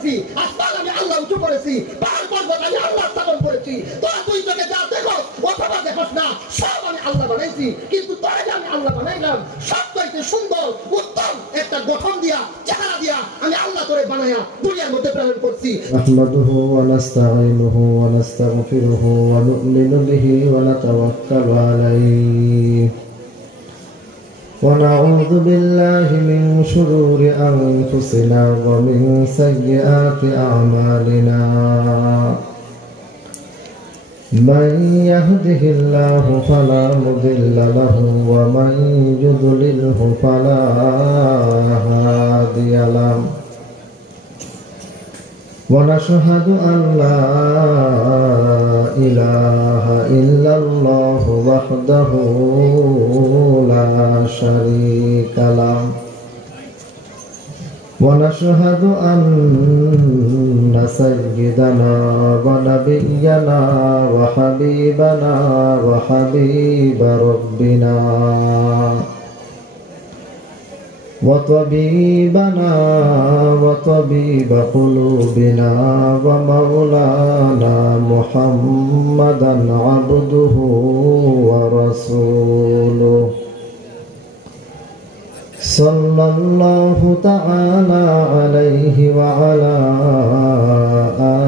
বানাইছি, আসমান আমি আল্লাহ উঁচু করেছি, পাহাড় পর্বত আমি আল্লাহ স্থাপন করেছি। তোরা তুই তোকে যা দেখো অথবা দেখোস না, সব আমি আল্লাহ বানাইছি। কিন্তু তোরা যে আমি আল্লাহ বানাইলাম সবচাইতে সুন্দর উত্তম একটা গঠন দিয়া, চেহারা দিয়া আমি আল্লাহ তোরে বানায়া দুনিয়ার মধ্যে প্রেরণ করছি। নাহমাদুহু ওয়া নাস্তাঈনুহু ওয়া নাস্তাগফিরুহু ওয়া নু'মিনু বিহি ওয়া নাতাওয়াক্কালু আলাইহি ওয়া নাউযু বিল্লাহি মিন শুরুরি আনফুসিনা ওয়া মিন সাইয়্যাতি আ'মালিনা। من يهده الله فلا مضل له ومن يضلله فلا هادي له ونشهد أن لا إله إلا الله وحده لا شريك له ونشهد أن سيدنا ونبينا وحبيبنا وحبيب ربنا وطبيبنا وطبيب قلوبنا ومولانا محمدا عبده ورسوله صلى الله تعالى عليه وعلى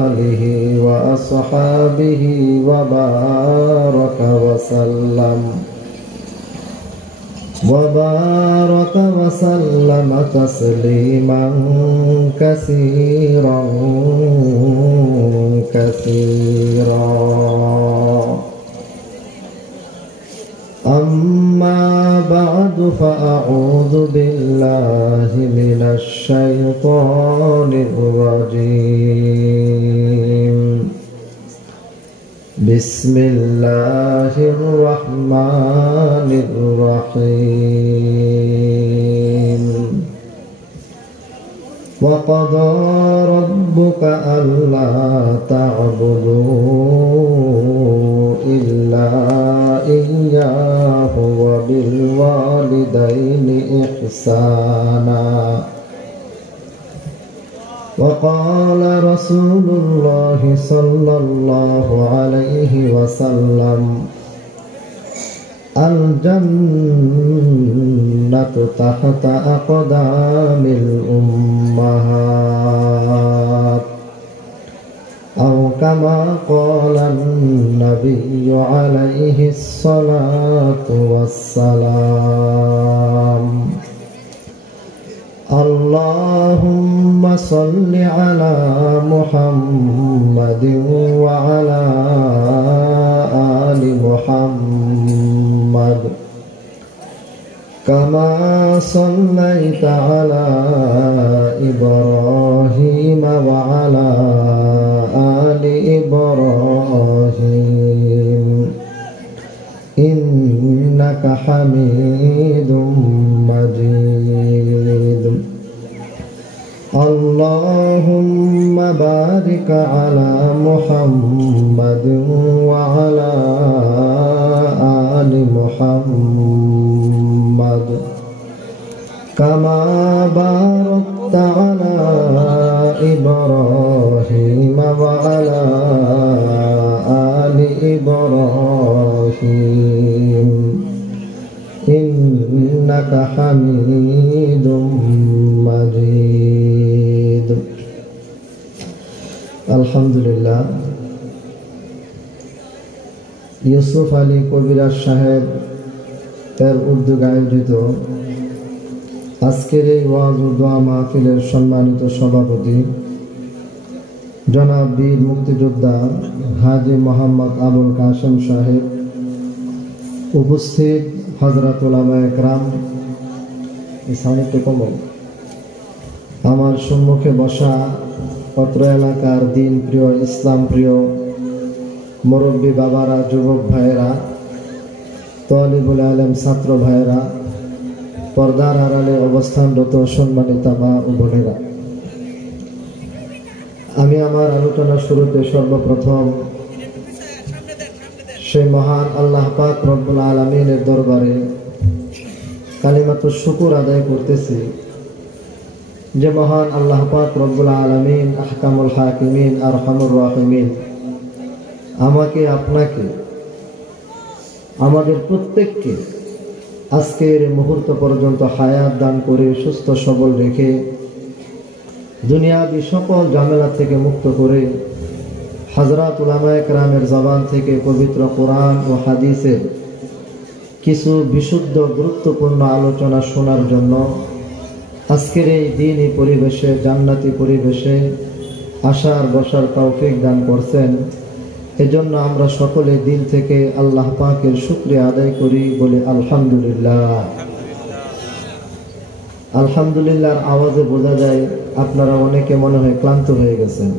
آله وأصحابه وبارك وسلم تسليما كثيرا كثيرا. أما بعد فأعوذ بالله من الشيطان الرجيم. بسم الله الرحمن الرحيم. وقضى ربك ألا تعبدوا إلا إياه وبالوالدين إحسانا. وقال رسول الله صلى الله عليه وسلم الجنة تحت أقدام الأمهات أو كما قال النبي عليه الصلاة والسلام. اللهم صل على محمد وعلى آل محمد كما صليت على إبراهيم وعلى آل إبراهيم إنك حميد مجيد. اللهم بارك على محمد وعلى آل محمد كما باركت على إبراهيم وعلى آل إبراهيم إنك حميد مجيد. আলহামদুলিল্লাহ, ইউসুফ আলী কবিরাজ সাহেব এর উদ্যোগে আয়োজিত আজকের এই ওয়াজ ও দোয়া মাহফিলের সম্মানিত সভাপতি জনাব বীর মুক্তিযোদ্ধা হাজী মোহাম্মদ আবুল কাসেম সাহেব, উপস্থিত হযরত উলামায়ে কেরাম, আমার সম্মুখে বসা অত্র এলাকার দিন প্রিয়, ইসলাম প্রিয় মুরব্বী বাবারা, যুবক ভাইয়েরা, তালিবুল আলেম ছাত্র ভাইয়েরা, পর্দার আড়ালে অবস্থানরত সম্মানিত মা ও বোনেরা, আমি আমার আলোচনার শুরুতে সর্বপ্রথম সেই মহান আল্লাহ পাক রব্বুল আলামিনের দরবারে কালিমাতুশ শুকর আদায় করতেছি যে মহান আল্লাহ পাক রব্বুল আলামিন আহকামুল হাকিমিন আরহামুর রাহিমিন আমাকে আপনাকে আমাদের প্রত্যেককে আজকের মুহূর্ত পর্যন্ত হায়াত দান করে সুস্থ সবল রেখে দুনিয়াবি সকল ঝামেলা থেকে মুক্ত করে হযরত উলামায়ে কেরামের জবান থেকে পবিত্র কোরআন ও হাদিসের কিছু বিশুদ্ধ গুরুত্বপূর্ণ আলোচনা শোনার জন্য আজকের এই দিনই পরিবেশে জান্নাতি পরিবেশে আসার বসার তৌফিক দান করছেন। এজন্য আমরা সকলে দিল থেকে আল্লাহ পাকের শুকরিয়া আদায় করি, বলি আলহামদুলিল্লাহ। আলহামদুলিল্লাহর আওয়াজে বোঝা যায় আপনারা অনেকে মনে হয় ক্লান্ত হয়ে গেছেন।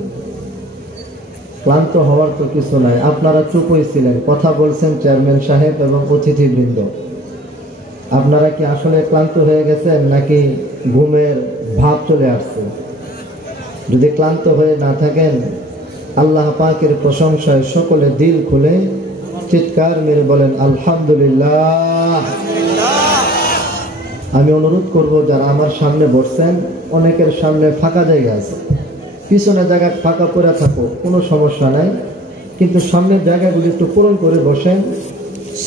ক্লান্ত হওয়ার তো কিছু নাই, আপনারা চুপ হয়েছিলেন, কথা বলছেন চেয়ারম্যান সাহেব এবং অতিথিবৃন্দ। আপনারা কি আসলে ক্লান্ত হয়ে গেছেন নাকি ঘুমের ভাব চলে আসছে? যদি ক্লান্ত হয়ে না থাকেন আল্লাহ পাকের প্রশংসায় সকলে দিল খুলে চিৎকার মেরে বলেন আলহামদুলিল্লাহ। আমি অনুরোধ করব যারা আমার সামনে বসছেন, অনেকের সামনে ফাঁকা জায়গা আছে, পিছনে জায়গা ফাঁকা করে থাকো, কোনো সমস্যা নাই, কিন্তু সামনের জায়গাগুলি একটু পূরণ করে বসেন,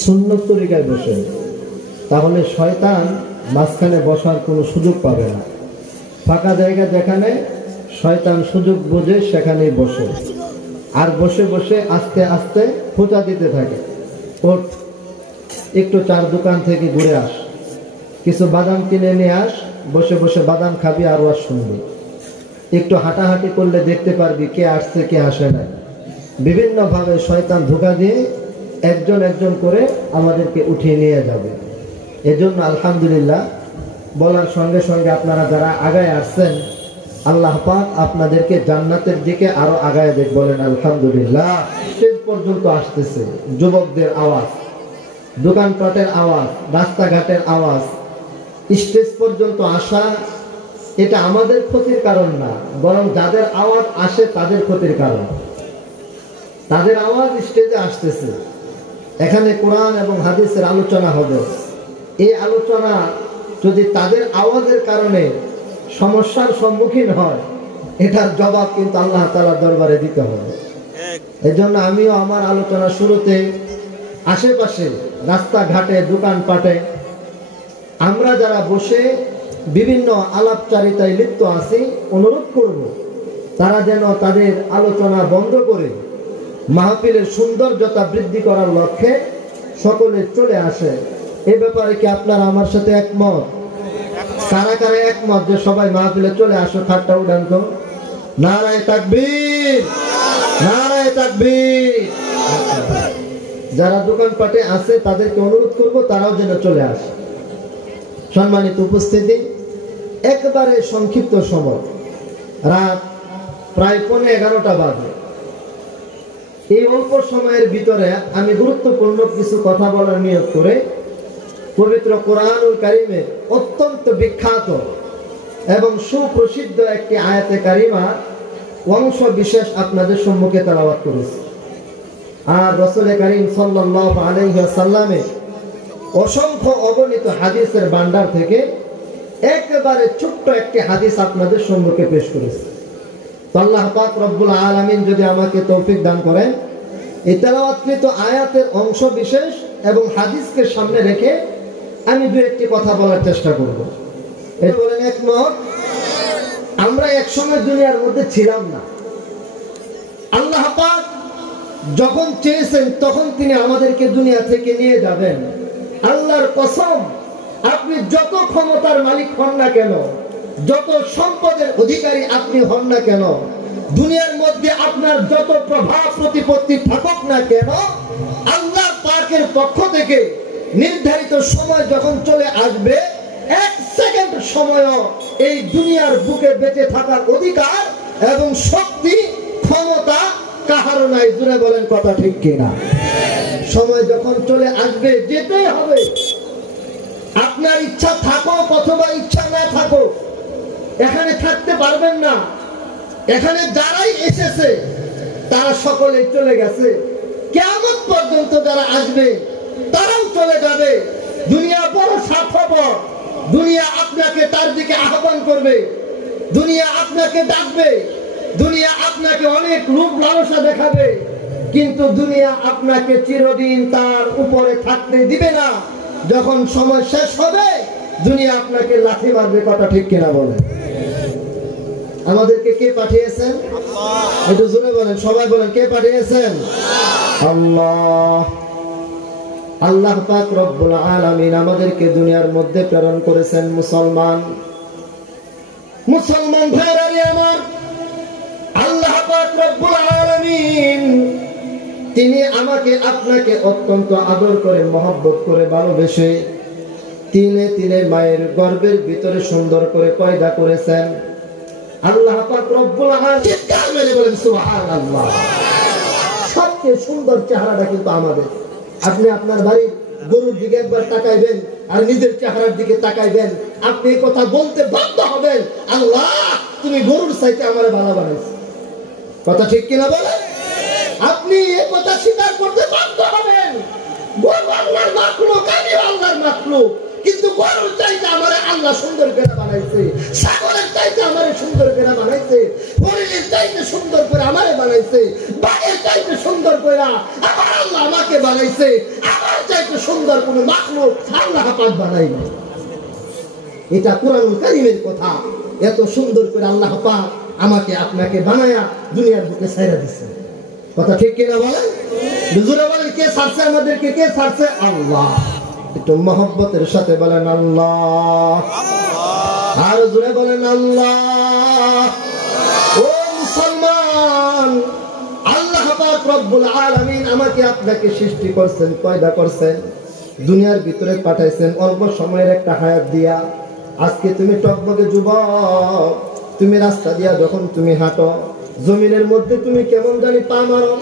সুন্নত তরিকায় বসেন, তাহলে শয়তান মাঝখানে বসার কোনো সুযোগ পাবে না। ফাঁকা জায়গা যেখানে শয়তান সুযোগ বোঝে সেখানেই বসে, আর বসে বসে আস্তে আস্তে খোঁচা দিতে থাকে, ওঠ একটু চার দোকান থেকে ঘুরে আস, কিছু বাদাম কিনে নিয়ে আস, বসে বসে বাদাম খাবি আর ওয়াজ শুনবি, একটু হাঁটাহাঁটি করলে দেখতে পারবি কে আসছে কে আসে নাই। বিভিন্নভাবে শয়তান ধোঁকা দিয়ে একজন একজন করে আমাদেরকে উঠিয়ে নিয়ে যাবে। এজন্য আলহামদুলিল্লাহ বলার সঙ্গে সঙ্গে আপনারা যারা আগায় আসছেন আল্লাহ পাক আপনাদেরকে জান্নাতের দিকে আরো আগায় দেখ, বলেন আলহামদুলিল্লাহ। স্টেজ পর্যন্ত আসতেছে যুবকদের আওয়াজ, দোকানপাটের আওয়াজ, রাস্তাঘাটের আওয়াজ, স্টেজ পর্যন্ত আসা এটা আমাদের ক্ষতির কারণ না, বরং যাদের আওয়াজ আসে তাদের ক্ষতির কারণ। তাদের আওয়াজ স্টেজে আসতেছে, এখানে কোরআন এবং হাদিসের আলোচনা হবে, এই আলোচনা যদি তাদের আওয়াজের কারণে সমস্যার সম্মুখীন হয় এটার জবাব কিন্তু আল্লাহ তাআলার দরবারে দিতে হবে। এজন্য আমিও আমার আলোচনা শুরুতে আশেপাশে রাস্তাঘাটে দোকানপাটে আমরা যারা বসে বিভিন্ন আলাপচারিতায় লিপ্ত আছি, অনুরোধ করব তারা যেন তাদের আলোচনা বন্ধ করে মাহফিলের সৌন্দর্যতা বৃদ্ধি করার লক্ষ্যে সকলে চলে আসে। এ ব্যাপারে কি আপনারা আমার সাথে একমত? কারা কারা একমত যে সবাই মাহফিলে চলে আসো? ঠাট্টা উড়ান তো, নারায়ে তাকবীর, নারায়ে তাকবীর। যারা দোকানপাটে আছে তাদেরকে অনুরোধ করব তারাও যেন চলে আসে। সম্মানিত উপস্থিতি, একবারে সংক্ষিপ্ত সময়, রাত প্রায় 11:15 বাজে। এই অল্প সময়ের ভিতরে আমি গুরুত্বপূর্ণ কিছু কথা বলার নিয়ত করে পবিত্র কোরআনুল কারীমে অত্যন্ত বিখ্যাত এবং সুপ্রসিদ্ধ একটি আয়াতে কারিমা অংশ বিশেষ আপনাদের সম্মুখে তেলাওয়াত করেছি। আর রাসূল কারীম সাল্লাল্লাহু আলাইহি ওয়াসাল্লামের অসংখ্য অগণিত হাদিসের ভান্ডার থেকে একেবারে ছোট্ট একটি হাদিস আপনাদের সম্মুখে পেশ করেছি। আল্লাহ পাক রব্বুল আলামিন যদি আমাকে তৌফিক দান করেন, এই তেলাওয়াতকৃত আয়াতের অংশ বিশেষ এবং হাদিসকে সামনে রেখে আমি দু একটি কথা বলার চেষ্টা করব। এই বলেন একমত? আমরা একসময় দুনিয়ার মধ্যে ছিলাম না। আল্লাহ পাক যখন চেয়েছেন তখন তিনি আমাদেরকে দুনিয়া থেকে নিয়ে যাবেন। আল্লাহর কসম, আপনি যত ক্ষমতার মালিক হন না কেন, যত সম্পদের অধিকারী আপনি হন না কেন, দুনিয়ার মধ্যে আপনার যত প্রভাব প্রতিপত্তি থাকুক না কেন, আল্লাহ পাকের পক্ষ থেকে নির্ধারিত সময় যখন চলে আসবে, এক সেকেন্ড সময়ও এই দুনিয়ার বুকে বেঁচে থাকার অধিকার এবং শক্তি ক্ষমতা কাহারও নাই। জুড়ে বলেন কথা ঠিক কিনা? সময় যখন চলে আসবে যেতেই হবে। আপনার ইচ্ছা থাকুক অথবা ইচ্ছা না থাকুক, এখানে থাকতে পারবেন না। এখানে যারাই এসেছে তারা সকলে চলে গেছে। কিয়ামত পর্যন্ত যারা আসবে তারাও চলে যাবে। দুনিয়া বড় স্বার্থপর, দুনিয়া আপনাকে তার দিকে আহ্বান করবে, দুনিয়া আপনাকে ডাকবে, দুনিয়া আপনাকে অনেক রূপ লালসা দেখাবে, কিন্তু দুনিয়া আপনাকে চিরদিন তার উপরে থাকতে দিবে না। যখন সময় শেষ হবে দুনিয়া আপনাকে লাথি মারবে। কথা ঠিক কিনা বলেন? আমাদেরকে কে পাঠিয়েছেন? একটু জোরে বলেন, সবাই বলেন, কে পাঠিয়েছেন? আল্লাহ। আল্লাহ পাক রব্বুল আলামিন আমাদেরকে দুনিয়ার মধ্যে প্রেরণ করেছেন মুসলমান। মুসলমান ভাইরা আমার, আল্লাহ পাক রব্বুল আলামিন তিনি আমাকে আপনাকে অত্যন্ত আদর করে মহব্বত করে ভালোবেসে তিলে তিলে মায়ের গর্ভের ভিতরে সুন্দর করে পয়দা করেছেন। আল্লাহ পাক রব্বুল আলামিন চিৎকার মেরে বলেন সুবহানাল্লাহ। সবচেয়ে সুন্দর চেহারাটা কিন্তু আমাদের। আপনি আপনার বাড়ির গরুর দিকে একবার তাকাইবেন আর নিজের চেহারার দিকে তাকাইবেন, আপনি এই কথা বলতে বাধ্য হবেন, আল্লাহ তুমি গরুর চাইতে আমারে ভালো বানাইছো। কথা ঠিক কিনা বলেন? আপনি এই কথা স্বীকার করতে বাধ্য হবেন, গরু আল্লাহর মাখলুক, আমি আল্লাহর মাখলুক, কিন্তু গরুর চাইতে আমারে আল্লাহ সুন্দর করে বানাইছে, ছাগলের চাইতে আমারে সুন্দর করে বানাইছে, হরিণের চাইতে সুন্দর করে আমারে বানাইছে, বাঘের চাইতে সুন্দর করে আমার আল্লাহ আমাকে বানাইছে। আমার চাইতে সুন্দর কোনো মাখলুক আল্লাহ পাক বানাইনি। এটা কুরআনুল কারীমের কথা। এত সুন্দর করে আল্লাহ পাক আমাকে আপনাকে বানায়া দুনিয়ার বুকে ছাইরা দিয়েছে। কথা ঠিক কিনা বলেন? হুজুরে বলেন, কে ছাড়ছে আমাদেরকে? কে ছাড়ছে? আল্লাহ। একটু মহব্বতের সাথে বলেন আল্লাহ। আর জোরে বলেন আল্লাহ। ও মুসলমান, আল্লাহ পাক রব্বুল আলামিন আমাকে আপনাকে সৃষ্টি করছেন, পয়দা করছেন, দুনিয়ার ভিতরে পাঠাইছেন অল্প সময়ের একটা হায়াত দিয়া। আজকে তুমি টকবকে যুবক, তুমি রাস্তা দিয়া যখন তুমি হাঁটো, জমিনের মধ্যে তুমি কেমন জানি পা মারো।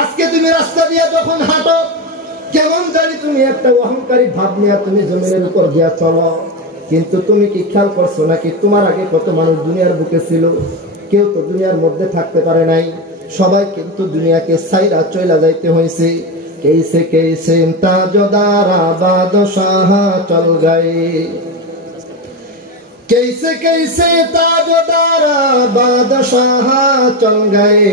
আজকে তুমি রাস্তা দিয়া যখন হাঁটো, কেমন জানি তুমি একটা অহংকারী ভাব নিয়ে তুমি জমিনের উপর দিয়া চলো। কিন্তু তুমি কি খেয়াল করছো নাকি তোমার আগে কত মানুষ দুনিয়ার বুকে ছিল? কেউ তো দুনিয়ার মধ্যে থাকতে পারে নাই, সবাই কিন্তু দুনিয়াকে ছাইরা চইলা যাইতে হয়েছে। कैसे कैसे ताजदारा बादशाह चल गए, कैसे कैसे ताजदारा बादशाह चल गए,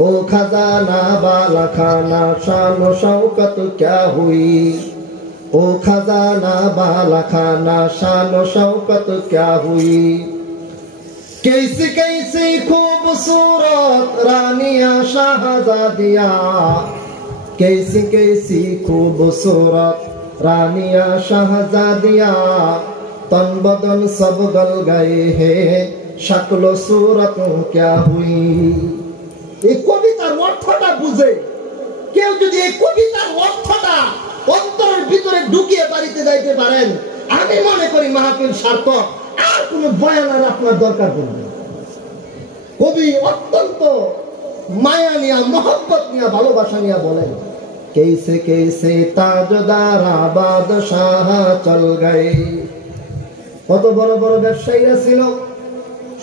ओ खजाना बाला खाना शान शौकत क्या हुई, ओ खजाना बाला खाना शान शौकत क्या हुई, कैसी कैसी खूबसूरत रानिया शाहजादिया, कैसी कैसी खूबसूरत रानिया शाहजादिया, तन बदन सब गल गए हैं शक्ल सूरत क्या हुई। এই কবিতার অর্থটা বুঝে কেউ যদি এই কবিতার অর্থটা অন্তরের ভিতরে ঢুকিয়ে বাড়িতে যাইতে পারেন, আমি মনে করি মাহফিল সার্থক। আর কোনো বয়ান আর আপনার দরকার পড়বে না। কবি অত্যন্ত মায়া নিয়া, মহব্বত নিয়া, ভালোবাসা নিয়া বলেন, कैसे कैसे ताजदारा बादशाह चल गए। কত বড় বড় ব্যবসায়ীরা ছিল,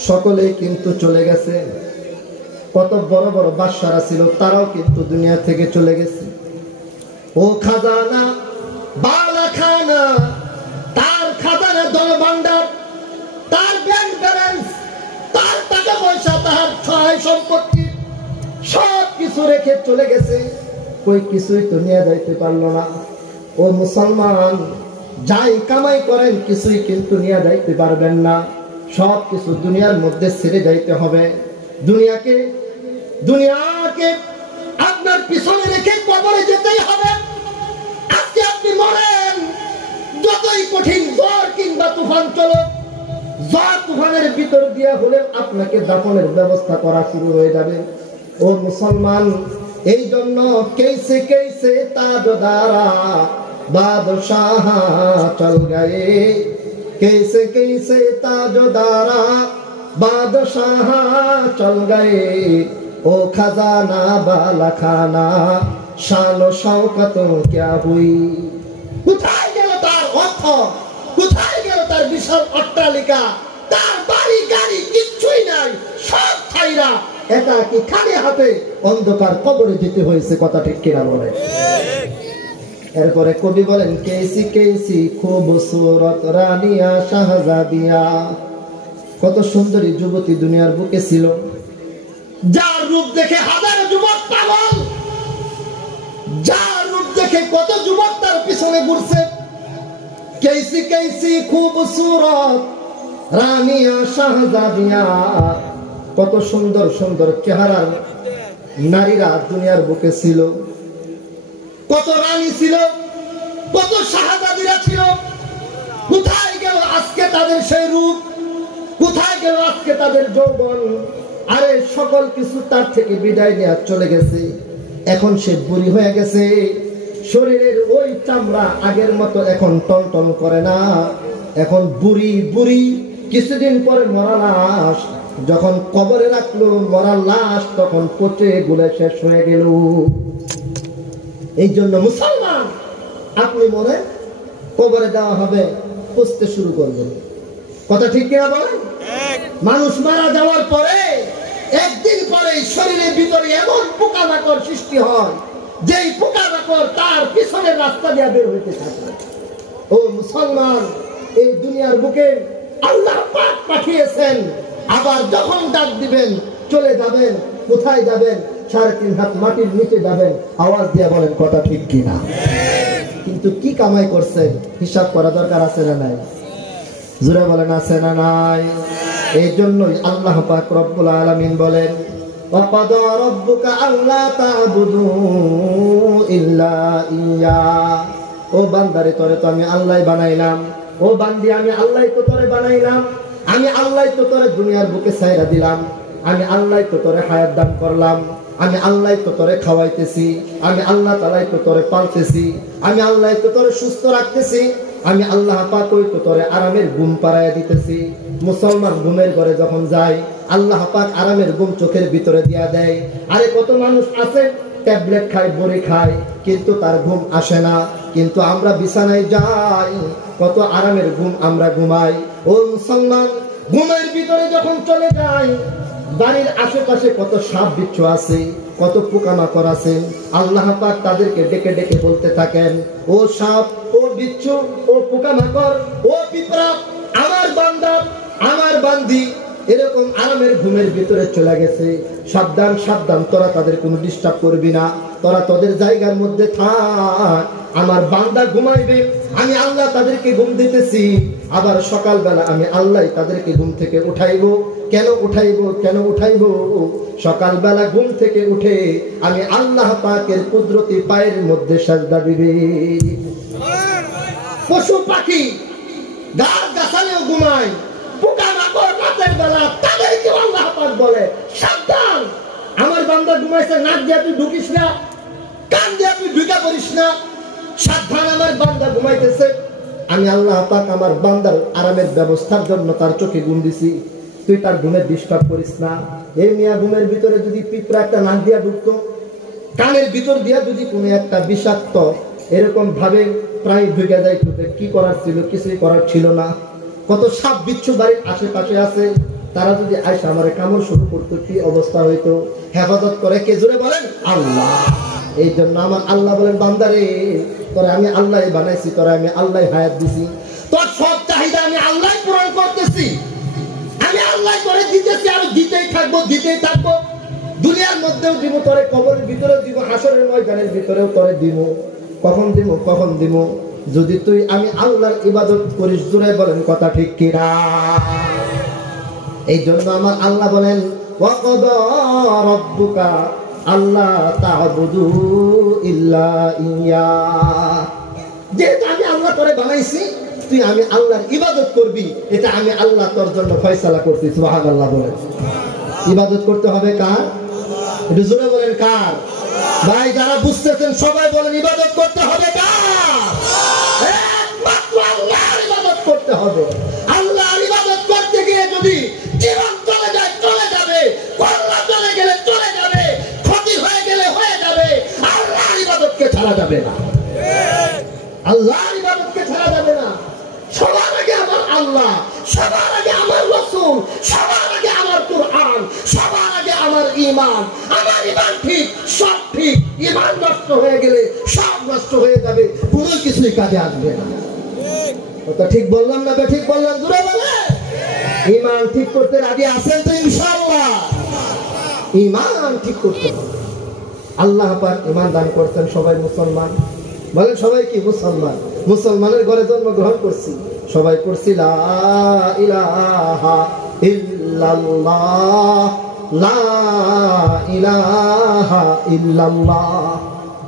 সকলেই কিন্তু চলে গেছে। কত বড় বড় বাদশারা ছিল, তারাও কিন্তু দুনিয়া থেকে চলে গেছে। ও খাজানা বালা খানা, তার খাজানা ধন ভান্ডার, তার ব্যাংক ব্যালেন্স, তার টাকা পয়সা, তার সহায় সম্পত্তি সব কিছু রেখে চলে গেছে। কই কিছুই তো নিয়ে যাইতে পারলো না। ও মুসলমান, যাই কামাই করেন কিছুই কিন্তু নিয়ে যাইতে পারবেন না। সব কিছু দুনিয়ার মধ্যে ছেড়ে যাইতে হবে। দুনিয়াকে আপনার পিছনে রেখে কবরে যেতেই হবে। আজকে আপনি মরেন, যতই কঠিন ঝড় কিংবা তুফান চলো, ঝড় তুফানের ভিতর দিয়া হলে আপনাকে দাফনের ব্যবস্থা করা শুরু হয়ে যাবে। ও মুসলমান, এই জন্য कैसे कैसे ताजदारा बादशाह चल गए, कैसे कैसे ताजदारा बादशाह चल गए, ओ खजाना बाला खाना शान शौकत क्या हुई। কোথায় গেল তার অর্থ? কোথায় গেল তার বিশাল অট্টালিকা? তার বাড়ি গাড়ি কিচ্ছুই নাই, সব ছাইরা একা কি খালি হাতে অন্ধকার কবরে যেতে হয়েছে। কথা ঠিক কিনা বলে? এরপরে কবি বলেন, कैसी कैसी खूबसूरत रानिया शाहजादिया, কত সুন্দরী যুবতী দুনিয়ার বুকে ছিল, যার রূপ দেখে হাজারো যুবক পাগল, যার রূপ দেখে কত যুবক তার পিছনে ঘুরছে। कैसी कैसी खूबसूरत রানিয়া শাহজাদিয়া, কত সুন্দর সুন্দর চেহারার নারীরা দুনিয়ার বুকে ছিল, কত রানী ছিল, কত শাহজাদিরা ছিল। কোথায় গেল আজকে তাদের সেই রূপ? কোথায় গেল আজকে তাদের যৌবন? আরে সকল কিছু তার থেকে বিদায় নিয়ে চলে গেছে। এখন সে বুড়ি হয়ে গেছে, শরীরের ওই চামড়া আগের মতো এখন টনটন করে না, এখন বুড়ি বুড়ি। কিছুদিন পরে মরা লাশ যখন কবরে রাখলো, মরা লাশ তখন পচে গুলে শেষ হয়ে গেল। এই জন্য মুসলমান, আপনি মনে কবরে দেওয়া হবে, পুষতে শুরু করবেন। কথা ঠিক কিনা বলেন? মানুষ মারা যাওয়ার পরে একদিন পরে শরীরের ভিতরে এমন পোকামাকড় সৃষ্টি হয়, যেই পোকামাকড় তার পিছনের রাস্তা দিয়ে বের হইতে থাকে। ও মুসলমান, এই দুনিয়ার বুকে আল্লাহ পাক পাঠিয়েছেন, আবার যখন ডাক দিবেন চলে যাবেন। কোথায় যাবেন? 3.5 হাত মাটির নিচে যাবেন। আওয়াজ দিয়ে বলেন কথা ঠিক কিনা? কিন্তু কি কামাই করছেন হিসাব করা দরকার আছে না নাই? জোরে বলেন আছে না নাই? এই জন্যই আল্লাহ পাক রব্বুল আলামিন বলেন, ওয়াকাদা রাব্বুকা আল্লা তা'বুদু ইল্লা ইয়্যা। ও বান্দারে, তোরে তো আমি আল্লাহই বানাইলাম। ও বান্দি, আমি আল্লাহই তো তোরে বানাইলাম। আমি আল্লাহই তো তোরে দুনিয়ার বুকে ছাইরা দিলাম। আমি আল্লাহই তো তোরে হায়াত দান করলাম। আমি আল্লাহই তো তোরে খাওয়াইতেছি। আমি আল্লাহ তাআলাই তো তোরে পালতেছি। আমি আল্লাহই তো তোরে সুস্থ রাখতেছি। আমি আল্লাহ পাকই তো তোরে আরামের ঘুম পাড়াইয়া দিতেছি। মুসলমান ঘুমের ঘরে যখন যায়, আল্লাহ পাক আরামের ঘুম চোখের ভিতরে দিয়া দেয়। আরে কত মানুষ আছে ট্যাবলেট খায়, বড়ি খায়, কিন্তু তার ঘুম আসে না। কিন্তু আমরা বিছানায় যাই, কত আরামের ঘুম আমরা ঘুমাই। ও মুসলমান, ঘুমের ভিতরে যখন চলে যায়, বাড়ির আশেপাশে কত সাপ বিচ্ছু আছে, কত পোকামাকড় আছে, আল্লাহ পাক তাদেরকে ডেকে ডেকে বলতে থাকেন, ও সাপ, ও বিচ্ছু, ও পোকামাকড়, ও পিঁপড়া, আমার বান্দা, আমার বান্দি এরকম আরামের ঘুমের ভিতরে চলে গেছে। সাবধান সাবধান, তোরা তাদের কোনো ডিস্টার্ব করবি না, তোরা তোদের জায়গার মধ্যে থাক। আমার বান্দা ঘুমাইবে, আমি আল্লাহ তাদেরকে ঘুম দিতেছি। আবার সকালবেলা আমি আল্লাহ তাদেরকে ঘুম থেকে উঠাইবো। কেন উঠাইবো? কেন উঠাইবো? সকালবেলা ঘুম থেকে উঠে আমি আল্লাহ পাকের কুদরতি পায়ের মধ্যে সাজদা দিবে। পশু পাখি গাছ গাছালেও ঘুমায়, পোকামাকড় রাতের বেলা, তাদেরকে আল্লাহ পাক বলে সাবধান, আমার বান্দা ঘুমাইছে, নাক দিয়ে তুই ঢুকিস না, কান দিয়ে তুই ঢুকা করিস না। সাবধান, আমার বান্দা ঘুমাইতেছে। আমি আল্লাহ পাক আমার বান্দার আরামের ব্যবস্থার জন্য তার চোখে ঘুম দিছি, তুই তার ঘুমের ডিস্টার্ব করিস না। এই মিয়া ঘুমের ভিতরে যদি পিঁপড়া একটা নাক দিয়া ঢুকতো, কানের ভিতর দিয়া যদি কোনো একটা বিষাক্ত এরকম ভাবে প্রায় ঢুকে যায়, কি করার ছিল? কিছুই করার ছিল না। কত সাপ বিচ্ছু বাড়ির আশেপাশে আছে, তারা যদি আয়সা আমার কামড় শুরু করতো, কি অবস্থা হইতো? হেফাজত করে কে? জোরে বলেন আল্লাহ। এই জন্য আমার আল্লাহ বলেন, বান্দারে, তোরা আমি আল্লাহ বানাইছি, তোরা আমি আল্লাহ হায়াত দিছি, তোর সব চাহিদা আমি আল্লাহ পূরণ করতেছি, আমি আল্লাহ করে দিতেছি, আমি দিতেই থাকবো, দিতেই থাকবো। দুনিয়ার মধ্যেও দিব তোরে, কবরের ভিতরেও দিব, হাসরের ময়দানের ভিতরেও তোরে দিব। কখন দিব? কখন দিব? যদি তুই আমি আল্লাহর ইবাদত করিস। জোরে বলেন কথা ঠিক কিনা? এই জন্য আমার আল্লাহ বলেন, ওয়াকাদা রাব্বুকা আল্লা তা'বুদু ইল্লা ইয়্যা। যেহেতু আমি আল্লাহ তোরে বানাইছি, তুই আমি আল্লাহর ইবাদত করবি, এটা আমি আল্লাহ তোর জন্য ফয়সালা করছি। সুবহানাল্লাহ বলেন। ইবাদত করতে হবে কার? একটু জোরে বলেন কার? ভাই যারা বুঝতেছেন সবাই বলেন, ইবাদত করতে হবে কার? একমাত্র আল্লাহর ইবাদত করতে হবে। আল্লাহর ইবাদত করতে গিয়ে যদি জীবন চলে যায়, চলে যাবে, কল্যাণ চলে গেলে চলে যাবে, ক্ষতি হয়ে গেলে হয়ে যাবে, আল্লাহর ইবাদতকে ছাড়া যাবে না। আল্লাহর ইবাদতকে ছাড়া যাবে না। সবার আগে আমার আল্লাহ, সবার আগে আমার রাসূল, সবার আগে আমার কুরআন, সবার আগে আমার ঈমান। আমার ঈমান ঠিক, সব ঠিক। ঈমান নষ্ট হয়ে গেলে সব নষ্ট হয়ে যাবে, কোনো কিছুই কাজে আসবে না। কথা ঠিক বললাম না? ঠিক বললাম? জোরে বলে। ইমান ঠিক করতে রাজি আছেন তো ইনশাআল্লাহ? ইমান ঠিক করতে হবে। আল্লাহ পাক ইমান দান করছেন, সবাই মুসলমান। বলেন সবাই কি মুসলমান? মুসলমানের ঘরে জন্মগ্রহণ করছি, সবাই করছি লা ইলাহা ইল্লাল্লাহ, লা ইলাহা ইল্লাল্লাহ।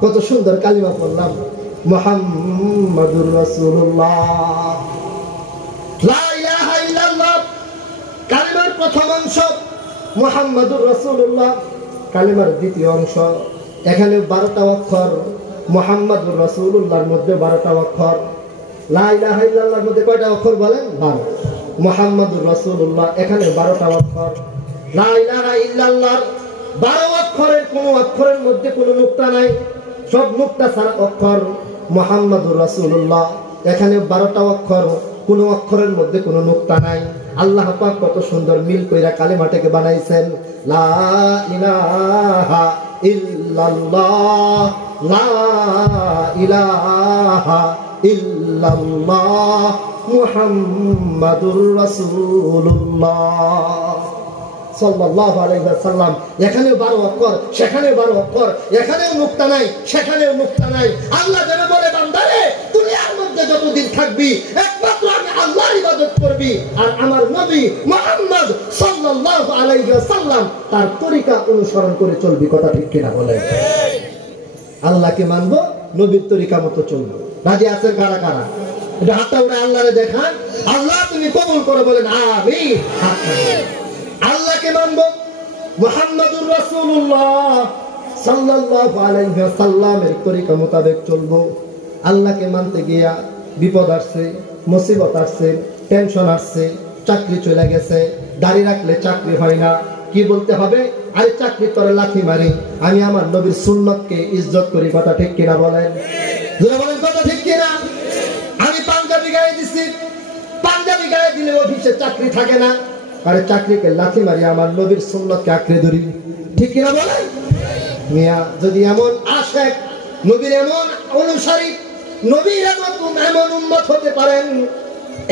কত সুন্দর কালিমা পড়লাম, মুহাম্মাদুর রাসূলুল্লাহ। লা ইলাহা ইল্লাল্লাহ কালিমার প্রথম অংশ, মুহাম্মাদুর রাসূলুল্লাহ কালিমার দ্বিতীয় অংশ। এখানে 12টা অক্ষর, মুহাম্মাদুর রাসূলুল্লাহর মধ্যে 12টা অক্ষর। লা ইলাহা ইল্লাল্লাহর মধ্যে কয়টা অক্ষর বলেন? 12। মুহাম্মাদুর রাসূলুল্লাহ এখানে 12টা অক্ষর। লা ইলাহা ইল্লাল্লাহর 12 অক্ষরের কোন অক্ষরের মধ্যে কোনো নুকতা নাই, সব নুকতা ছাড়া অক্ষর। মুহাম্মাদুর রাসূলুল্লাহ এখানে 12টা অক্ষর, কোন অক্ষরের মধ্যে কোনো নুকতা নাই। আল্লাহ পাক কত সুন্দর মিল কইরা কালেমাটাকে বানাইছেন। লা ইলাহা ইল্লাল্লাহ, লা ইলাহা ইল্লাল্লাহ, মুহাম্মাদুর রাসূলুল্লাহ সাল্লাল্লাহু আলাইহি ওয়াসাল্লাম। এখানেও 12 অক্ষর, সেখানেও 12 অক্ষর, এখানেও নুকতা নাই, সেখানেও নুকতা নাই। আল্লাহ যেন বলে, বান্দারে দুনিয়ার মধ্যে যতদিন থাকবি একমাত্র আমি আল্লাহর ইবাদত করবি, আর আমার নবী মুহাম্মদ সাল্লাল্লাহু আলাইহি ওয়াসাল্লাম তার তরিকা অনুসরণ করে চলবি। কথা ঠিক কিনা বলেন? আল্লাহকে মানবো, নবীর তরিকা মতো চলবো। রাজি আছেন কারা কারা? এটা হাতটা উঠে আল্লাহরে দেখান, আল্লাহ তুমি কবুল করে বলেন আমিন। আল্লাহকে মানব, মুহাম্মাদুর রাসূলুল্লাহ সাল্লাল্লাহু আলাইহি ওয়াসাল্লামের তরিকা মোতাবেক চলবো। আল্লাহকে মানতে গিয়া বিপদ আসছে, মুসিবত আসছে, টেনশন আসছে, চাকরি চলে গেছে, দাড়ি রাখলে চাকরি হয় না, কি বলতে হবে? আরে চাকরি করে লাথি মারি, আমি আমার নবীর সুন্নতকে ইজ্জত করি। কথা ঠিক কিনা বলেন? যারা বলেন কথা ঠিক কিনা? আমি পাঞ্জাবি গায়ে দিছি, পাঞ্জাবি গায়ে দিলে অফিসে চাকরি থাকে না, আরে চাকরিকে লাথি মারি আমার নবীর সুন্নতকে আঁকড়ে ধরি। ঠিক কিনা বলেন? মিয়া যদি এমন আশেক, নবীর এমন অনুসারী, নবীর এমন উম্মত হতে পারেন,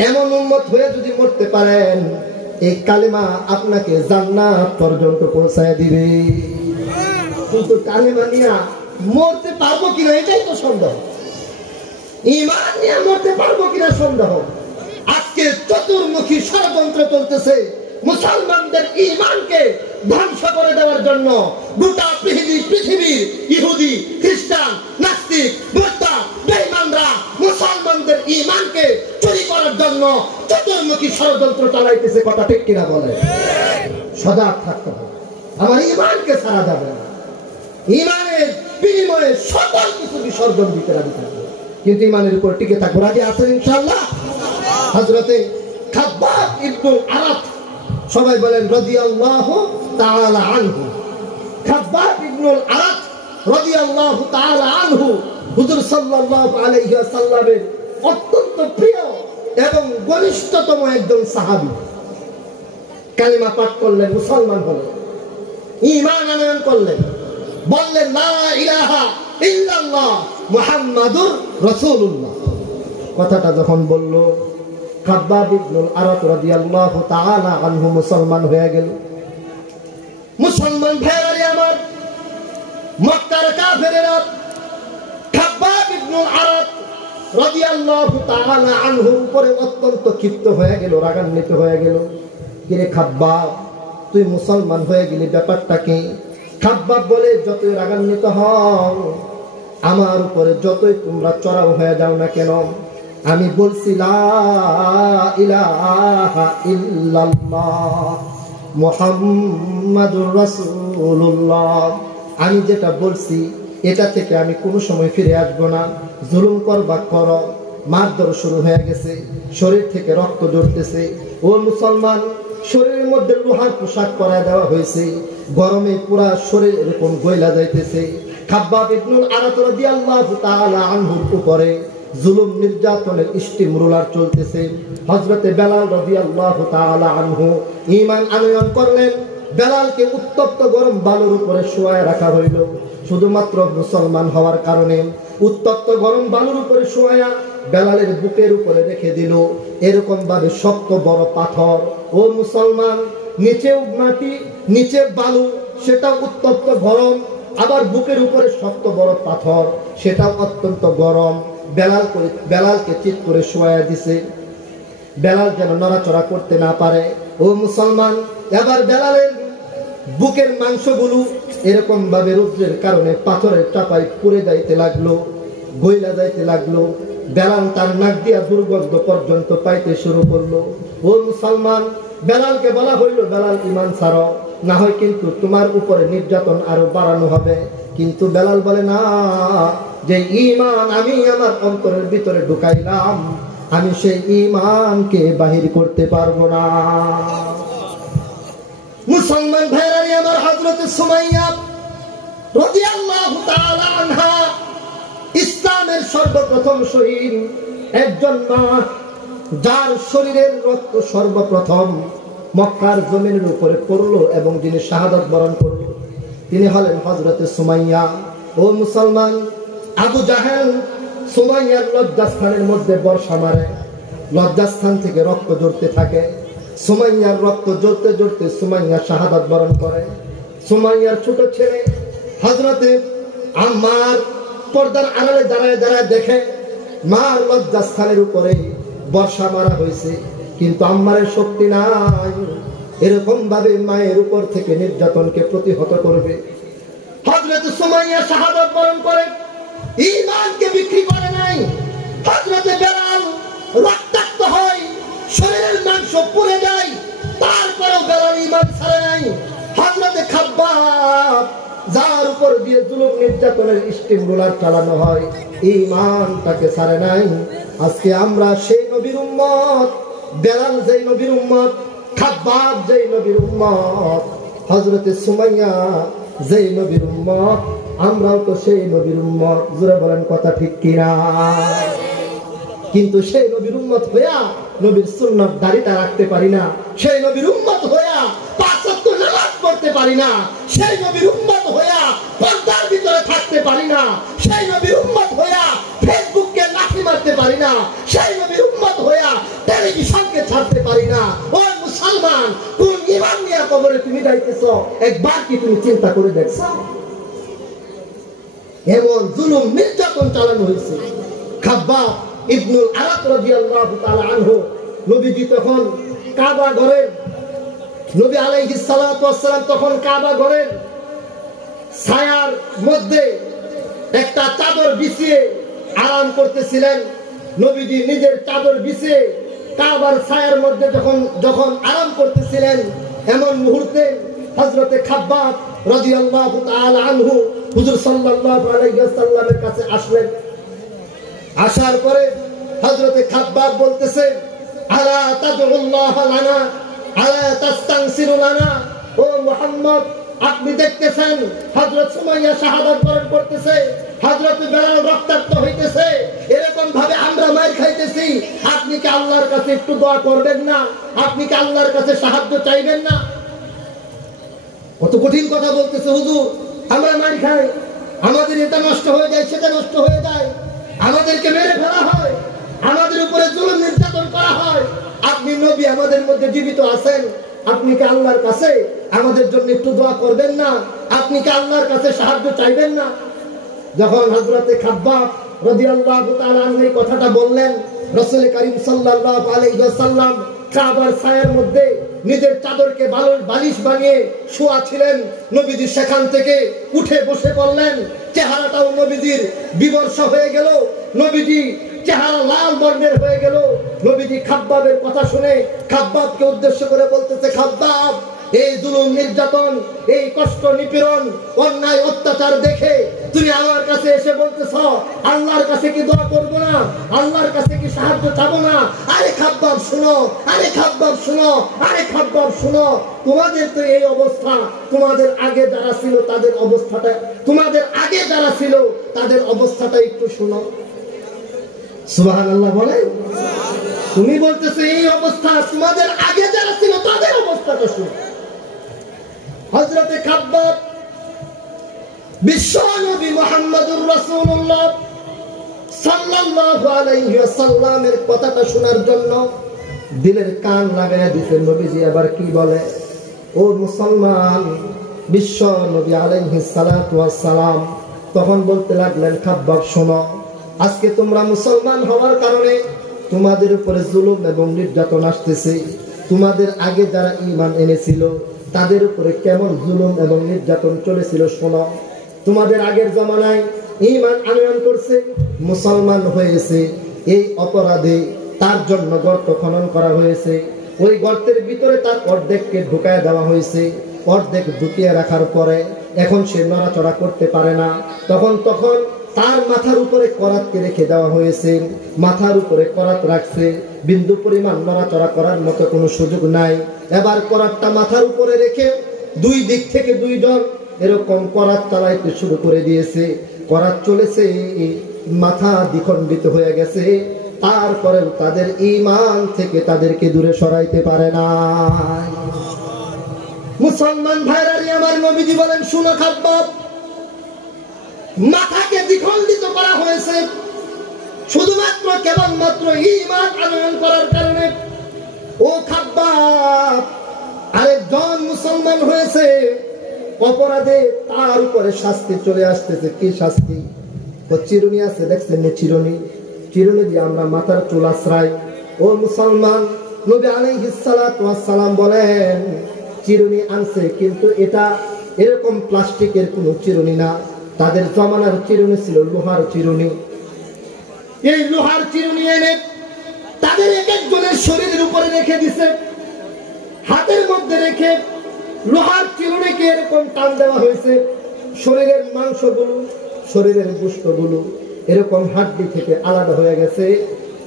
এমন উম্মত হয়ে যদি মরতে পারেন, এই কালেমা আপনাকে জান্নাত পর্যন্ত পৌঁছায় দিবে। কিন্তু কালেমা নিয়ে মরতে পারবো কিনা এটাই তো সন্দেহ। ঈমান নিয়ে মরতে পারবো কিনা সন্দেহ। আজকে চতুর্মুখী ষড়যন্ত্র চলতেছে মুসলমানদের ঈমানকে ধ্বংস করে দেওয়ার জন্য। গোটা পৃথিবীর ইহুদি, খ্রিস্টান, নাস্তিক, বৌদ্ধ, বেঈমানরা মুসলমানদের ঈমানকে চুরি করার জন্য চতুর্মুখী ষড়যন্ত্র চালাইতেছে। কথা ঠিক কিনা বলে? সজাগ থাকতে হবে, আমার ঈমানকে ছাড়া যাবে না। ঈমানের বিনিময়ে সকল কিছু বিসর্জন দিতে রাজি থাকবে, কিন্তু ঈমানের উপর টিকে থাকবো। রাজি আছেন ইনশাআল্লাহ? হযরতে খাব্বাব ইবনুল আরাত, সবাই বলেন রাদিয়াল্লাহু তাআলা আনহু। খাব্বাব ইবনুল আরাত রাদিয়াল্লাহু তাআলা আনহু হুজুর সাল্লাল্লাহু আলাইহি ওয়াসাল্লামের অত্যন্ত প্রিয় এবং ঘনিষ্ঠতম একজন সাহাবী। কালিমা পাঠ করলেন, মুসলমান হলেন, ঈমান আনয়ন করলেন, বললেন লা ইলাহা ইল্লাল্লাহ মুহাম্মাদুর রাসূলুল্লাহ। কথাটা যখন বলল, খাব্বাব ইবনুল আরাত রাদিয়াল্লাহু তাআলা আনহু মুসলমান হয়ে গেল। মুসলমান ভাইরা আমার, মক্কার কাফেরেরা খাব্বাব ইবনুল আরাত রাদিয়াল্লাহু তাআলা আনহুর উপরে অত্যন্ত ক্ষিপ্ত হয়ে গেল, রাগান্বিত হয়ে গেল। কিরে খাব্বাব, তুই মুসলমান হয়ে গেলি, ব্যাপারটা কি? খাব্বাব বলে, যতই রাগান্বিত হও, আমার উপরে যতই তোমরা চড়াও হয়ে যাও না কেন, আমি বলছি লা ইলাহা ইল্লাল্লাহ মুহাম্মাদুর রাসূলুল্লাহ, আমি যেটা বলছি এটা থেকে আমি কোনো সময় ফিরে আসবো না। জুলুম করবা করো, মারধর শুরু হয়ে গেছে, শরীর থেকে রক্ত ঝরতেছে। ও মুসলমান, শরীরের মধ্যে লোহার পোশাক পরায় দেওয়া হয়েছে, গরমে পুরা শরীর এরকম গইলা যাইতেছে। খাব্বাব ইবনুল আরাত রাদিয়াল্লাহু তাআলা আনহুর উপরে জুলুম নির্যাতনের স্টিম রোলার চলতেছে। হযরতে বেলাল রাদিয়াল্লাহু তাআলা আনহু ঈমান আনয়ন করলেন, বেলালকে উত্তপ্ত গরম বালুর উপরে শোয়ায় রাখা হইল। শুধুমাত্র মুসলমান হওয়ার কারণে উত্তপ্ত গরম বালুর উপরে শোয়া বেলালের বুকের উপরে রেখে দিল। এরকম ভাবে শক্ত বড় পাথর, ও মুসলমান, নিচে মাটি, নিচে বালু, সেটা উত্তপ্ত গরম, আবার বুকের উপরে শক্ত বড় পাথর, সেটাও অত্যন্ত গরম। বেলালকে চিৎ করে শোয়া দিছে, বেলাল যেন নড়াচড়া করতে না পারে। ও মুসলমান, এবার বেলালের বুকের মাংসগুলো এরকম ভাবে রৌদ্রের কারণে পাথরের চাপায় পুড়ে যাইতে লাগলো, গইলা যাইতে লাগলো। বেলাল তার নাক দিয়া দুর্গন্ধ পর্যন্ত পাইতে শুরু করলো। ও মুসলমান, বেলালকে বলা হইল, বেলাল ঈমান ছাড়ো, না হয় কিন্তু তোমার উপরে নির্যাতন আরো বাড়ানো হবে। কিন্তু বেলাল বলে, না, যে ঈমান আমি আমার অন্তরের ভিতরে ঢুকাইলাম, আমি সেই ঈমানকে বাহির করতে পারবো না। মুসলমান ভাইরা আমার, হযরত সুমাইয়া রাদিয়াল্লাহু তাআলা আনহা ইসলামের সর্বপ্রথম শহীদ, একজন মা যার শরীরের রক্ত সর্বপ্রথম মক্কার জমিনের উপরে পড়লো এবং যিনি শাহাদাত বরণ করলো, তিনি হলেন হযরত সুমাইয়া। ও মুসলমান, আবু জাহেল সুমাইয়ার লজ্জাস্থানের মধ্যে বর্ষা মারে, লজ্জাস্থান থেকে রক্ত ঝরতে থাকে। সুমাইয়ার রক্ত ঝরতে ঝরতে সুমাইয়া শাহাদাত বরণ করে। সুমাইয়ার ছোট ছেলে হযরতে আম্মার পর্দার আড়ালে দাঁড়ায় দাঁড়ায় দেখে মার লজ্জাস্থানের উপরে বর্ষা মারা হয়েছে, কিন্তু আম্মারের শক্তি নাই এরকম ভাবে মায়ের উপর থেকে নির্যাতনকে প্রতিহত করবে। হযরত সুমাইয়া শাহাদাত বরণ করে, ঈমানকে বিক্রি করে নাই। হযরত বেলাল রক্তাক্ত হয়, শরীরের মাংস পুড়ে যায়, তারপরেও বেলাল ঈমান ছাড়ে নাই। হযরত খাব্বাব, যার উপর দিয়ে জুলুম নির্যাতনের স্টিম রোলার চালানো হয়, ঈমান তাকে ছাড়ে নাই। আজকে আমরা সেই নবীর উম্মত, বেলাল যেই নবীর উম্মত, খাব্বাব যেই নবীর উম্মত, হযরত সুমাইয়া যেই নবীর উম্মত, আমরাও তো সেই নবীর উম্মত। জোরে বলেন কথা ঠিক কিনা? কিন্তু সেই নবীর উম্মত হইয়া নবীর সুন্নাত দাড়িটা রাখতে পারি না, সেই নবীর উম্মত হইয়া পাঁচ ওয়াক্ত নামাজ পড়তে পারি না, সেই নবীর উম্মত হইয়া পর্দার ভিতরে থাকতে পারি না, সেই নবীর উম্মত হইয়া ফেসবুককে লাঠি মারতে পারি না, সেই নবীর উম্মত হইয়া টেলিভিশনকে ছাড়তে পারি না। ও মুসলমান, কোন ঈমান নিয়ে কবরে তুমি যাইতেছো, একবার কি তুমি চিন্তা করে দেখছো? এমন জুলুম নির্যাতন চালানো হয়েছে। খাব্বাব ইবনুল আরাত রাদিয়াল্লাহু তাআলা আনহু, নবীজি তখন কাবা ঘরের, নবী আলাইহিস সালাতু ওয়াস সালাম তখন কাবা ঘরের ছায়ার মধ্যে একটা চাদর বিছিয়ে আরাম করতেছিলেন। নবীজি নিজের চাদর বিছিয়ে কাবার ছায়ার মধ্যে যখন আরাম করতেছিলেন, এমন মুহূর্তে হযরতে খাব্বাব রাদিয়াল্লাহু তাআলা আনহু হুজুর সাল্লাল্লাহু আলাইহি ওয়াসাল্লামের কাছে আসলেন। আসার পরে হযরতে খাব্বাব বলতেছে, আলা তাদউল্লাহ লানা আলা তাস্তানসিরু লানা। ও মুহাম্মদ, আপনি দেখতেছেন হযরত সুমাইয়া শাহাদাত বরণ করতেছে, হযরত বেলাল রক্তাক্ত হইতেছে, এরকম ভাবে আমরা মার খাইতেছি, আপনি কি আল্লাহর কাছে একটু দোয়া করবেন না? আপনি কি আল্লাহর কাছে সাহায্য চাইবেন না? কত কঠিন কথা বলতেছে হুজুর, আমরা মার খাই, আমাদের এটা নষ্ট হয়ে যায়, সেটা নষ্ট হয়ে যায়, আমাদেরকে মেরে ফেলা হয়, আমাদের উপরে জুলুম নির্যাতন করা হয়, আপনি নবী আমাদের মধ্যে জীবিত আছেন, আপনি কি আল্লাহর কাছে আমাদের জন্য একটু দোয়া করবেন না? আপনি কি আল্লাহর কাছে সাহায্য চাইবেন না? যখন হযরতে খাব্বাব রাদিয়াল্লাহু তাআলা আনহু এই কথাটা বললেন, রাসূল কারীম সাল্লাল্লাহু আলাইহি ওয়াসাল্লাম কাবার ছায়ার মধ্যে নিজের চাদরকে বালিশ বানিয়ে শোয়া ছিলেন। নবীজি সেখান থেকে উঠে বসে পড়লেন, চেহারাটাও নবীজির বিবর্ষ হয়ে গেল, নবীজি চেহারা লাল বর্ণের হয়ে গেল। নবীজি খাব্বাবের কথা শুনে খাব্বাবকে উদ্দেশ্য করে বলতেছে, খাব্বাব, এই জুলুম নির্যাতন, এই কষ্ট নিপীড়ন, অন্যায় অত্যাচার দেখে তুমি আমার কাছে এসে বলতেছ আল্লাহর কাছে কি দোয়া করবো না, আল্লাহর কাছে কি সাহায্য চাবো না? আরে খাব্বাব শুনো, আরে খাব্বাব শুনো, আরে খাব্বাব শুনো, তোমাদের তো এই অবস্থা, তোমাদের আগে যারা ছিল তাদের অবস্থাটা, তোমাদের আগে যারা ছিল তাদের অবস্থাটা একটু শুনো। সুবহানাল্লাহ বলে, তুমি বলতেছো এই অবস্থা, তোমাদের আগে যারা ছিল তাদের অবস্থাটা শুনো। হযরতে খাব্বাব বিশ্ব নবী মুহাম্মদুর রাসূলুল্লাহ সাল্লাল্লাহু আলাইহি ওয়াসাল্লামের কথাটা শোনার জন্য দিলের কান লাগায়া দিতেন। নবীজি আবার কি বলে, ও মুসলমান, বিশ্ব নবী আলাইহিস সালাতু ওয়াস সালাম তখন বলতে লাগলেন, খাব্বাব শোনো, আজকে তোমরা মুসলমান হওয়ার কারণে তোমাদের উপরে জুলুম এবং নির্যাতন আসতেছে। তোমাদের আগে যারা ঈমান এনেছিল তাদের উপরে কেমন জুলুম এবং নির্যাতন চলেছিল শোনো। তোমাদের আগের জমানায় ঈমান আনয়ন করছে, মুসলমান হয়েছে, এই অপরাধে তার জন্য গর্ত খনন করা হয়েছে। ওই গর্তের ভিতরে তার অর্ধেককে ঢুকায় দেওয়া হয়েছে। অর্ধেক ঢুকিয়ে রাখার পরে এখন সে নড়াচড়া করতে পারে না। তখন তার মাথার উপরে করাতকে রেখে দেওয়া হয়েছে। মাথার উপরে করাত রাখছে, বিন্দু পরিমাণ নড়াচড়া করার মতো কোনো সুযোগ নাই। এবার করাতটা মাথার উপরে রেখে দুই দিক থেকে দুইজন এরকম করাত চালাইতে শুরু করে দিয়েছে। করাত চলেছে, মাথা দ্বিখণ্ডিত হয়ে গেছে। তারপরেও তাদের ঈমান থেকে তাদেরকে দূরে সরাইতে পারে না। মুসলমান ভাইরা আমার, নবীজি বলেন, শুনো খাব্বাব, মাথাকে দ্বিখণ্ডিত করা হয়েছে শুধুমাত্র কেবলমাত্র ঈমান আনয়ন করার কারণে। ও খাব্বাব, আরেকজন মুসলমান হয়েছে, অপরাধে তার উপরে শাস্তি চলে আসতেছে। কি শাস্তি? ও চিরুনি আছে, দেখছেন চিরুনি, চিরুনি দিয়ে আমরা মাথার চুল আশ্রাই। ও মুসলমান, নবী আলাইহিস সালাতু ওয়াস সালাম বলেন, চিরুনি আনছে, কিন্তু এটা এরকম প্লাস্টিকের কোনো চিরুনি না। তাদের জমানার চিরুনি ছিল লোহার চিরুনি। এই লোহার চিরুনি এনে তাদের এক একজনের শরীরের উপরে রেখে দিছে। হাতের মধ্যে রেখে লোহার চিরুনিকে এরকম টান দেওয়া হয়েছে। শরীরের মাংসগুলো, শরীরের গোশতগুলো এরকম হাড্ডি থেকে আলাদা হয়ে গেছে।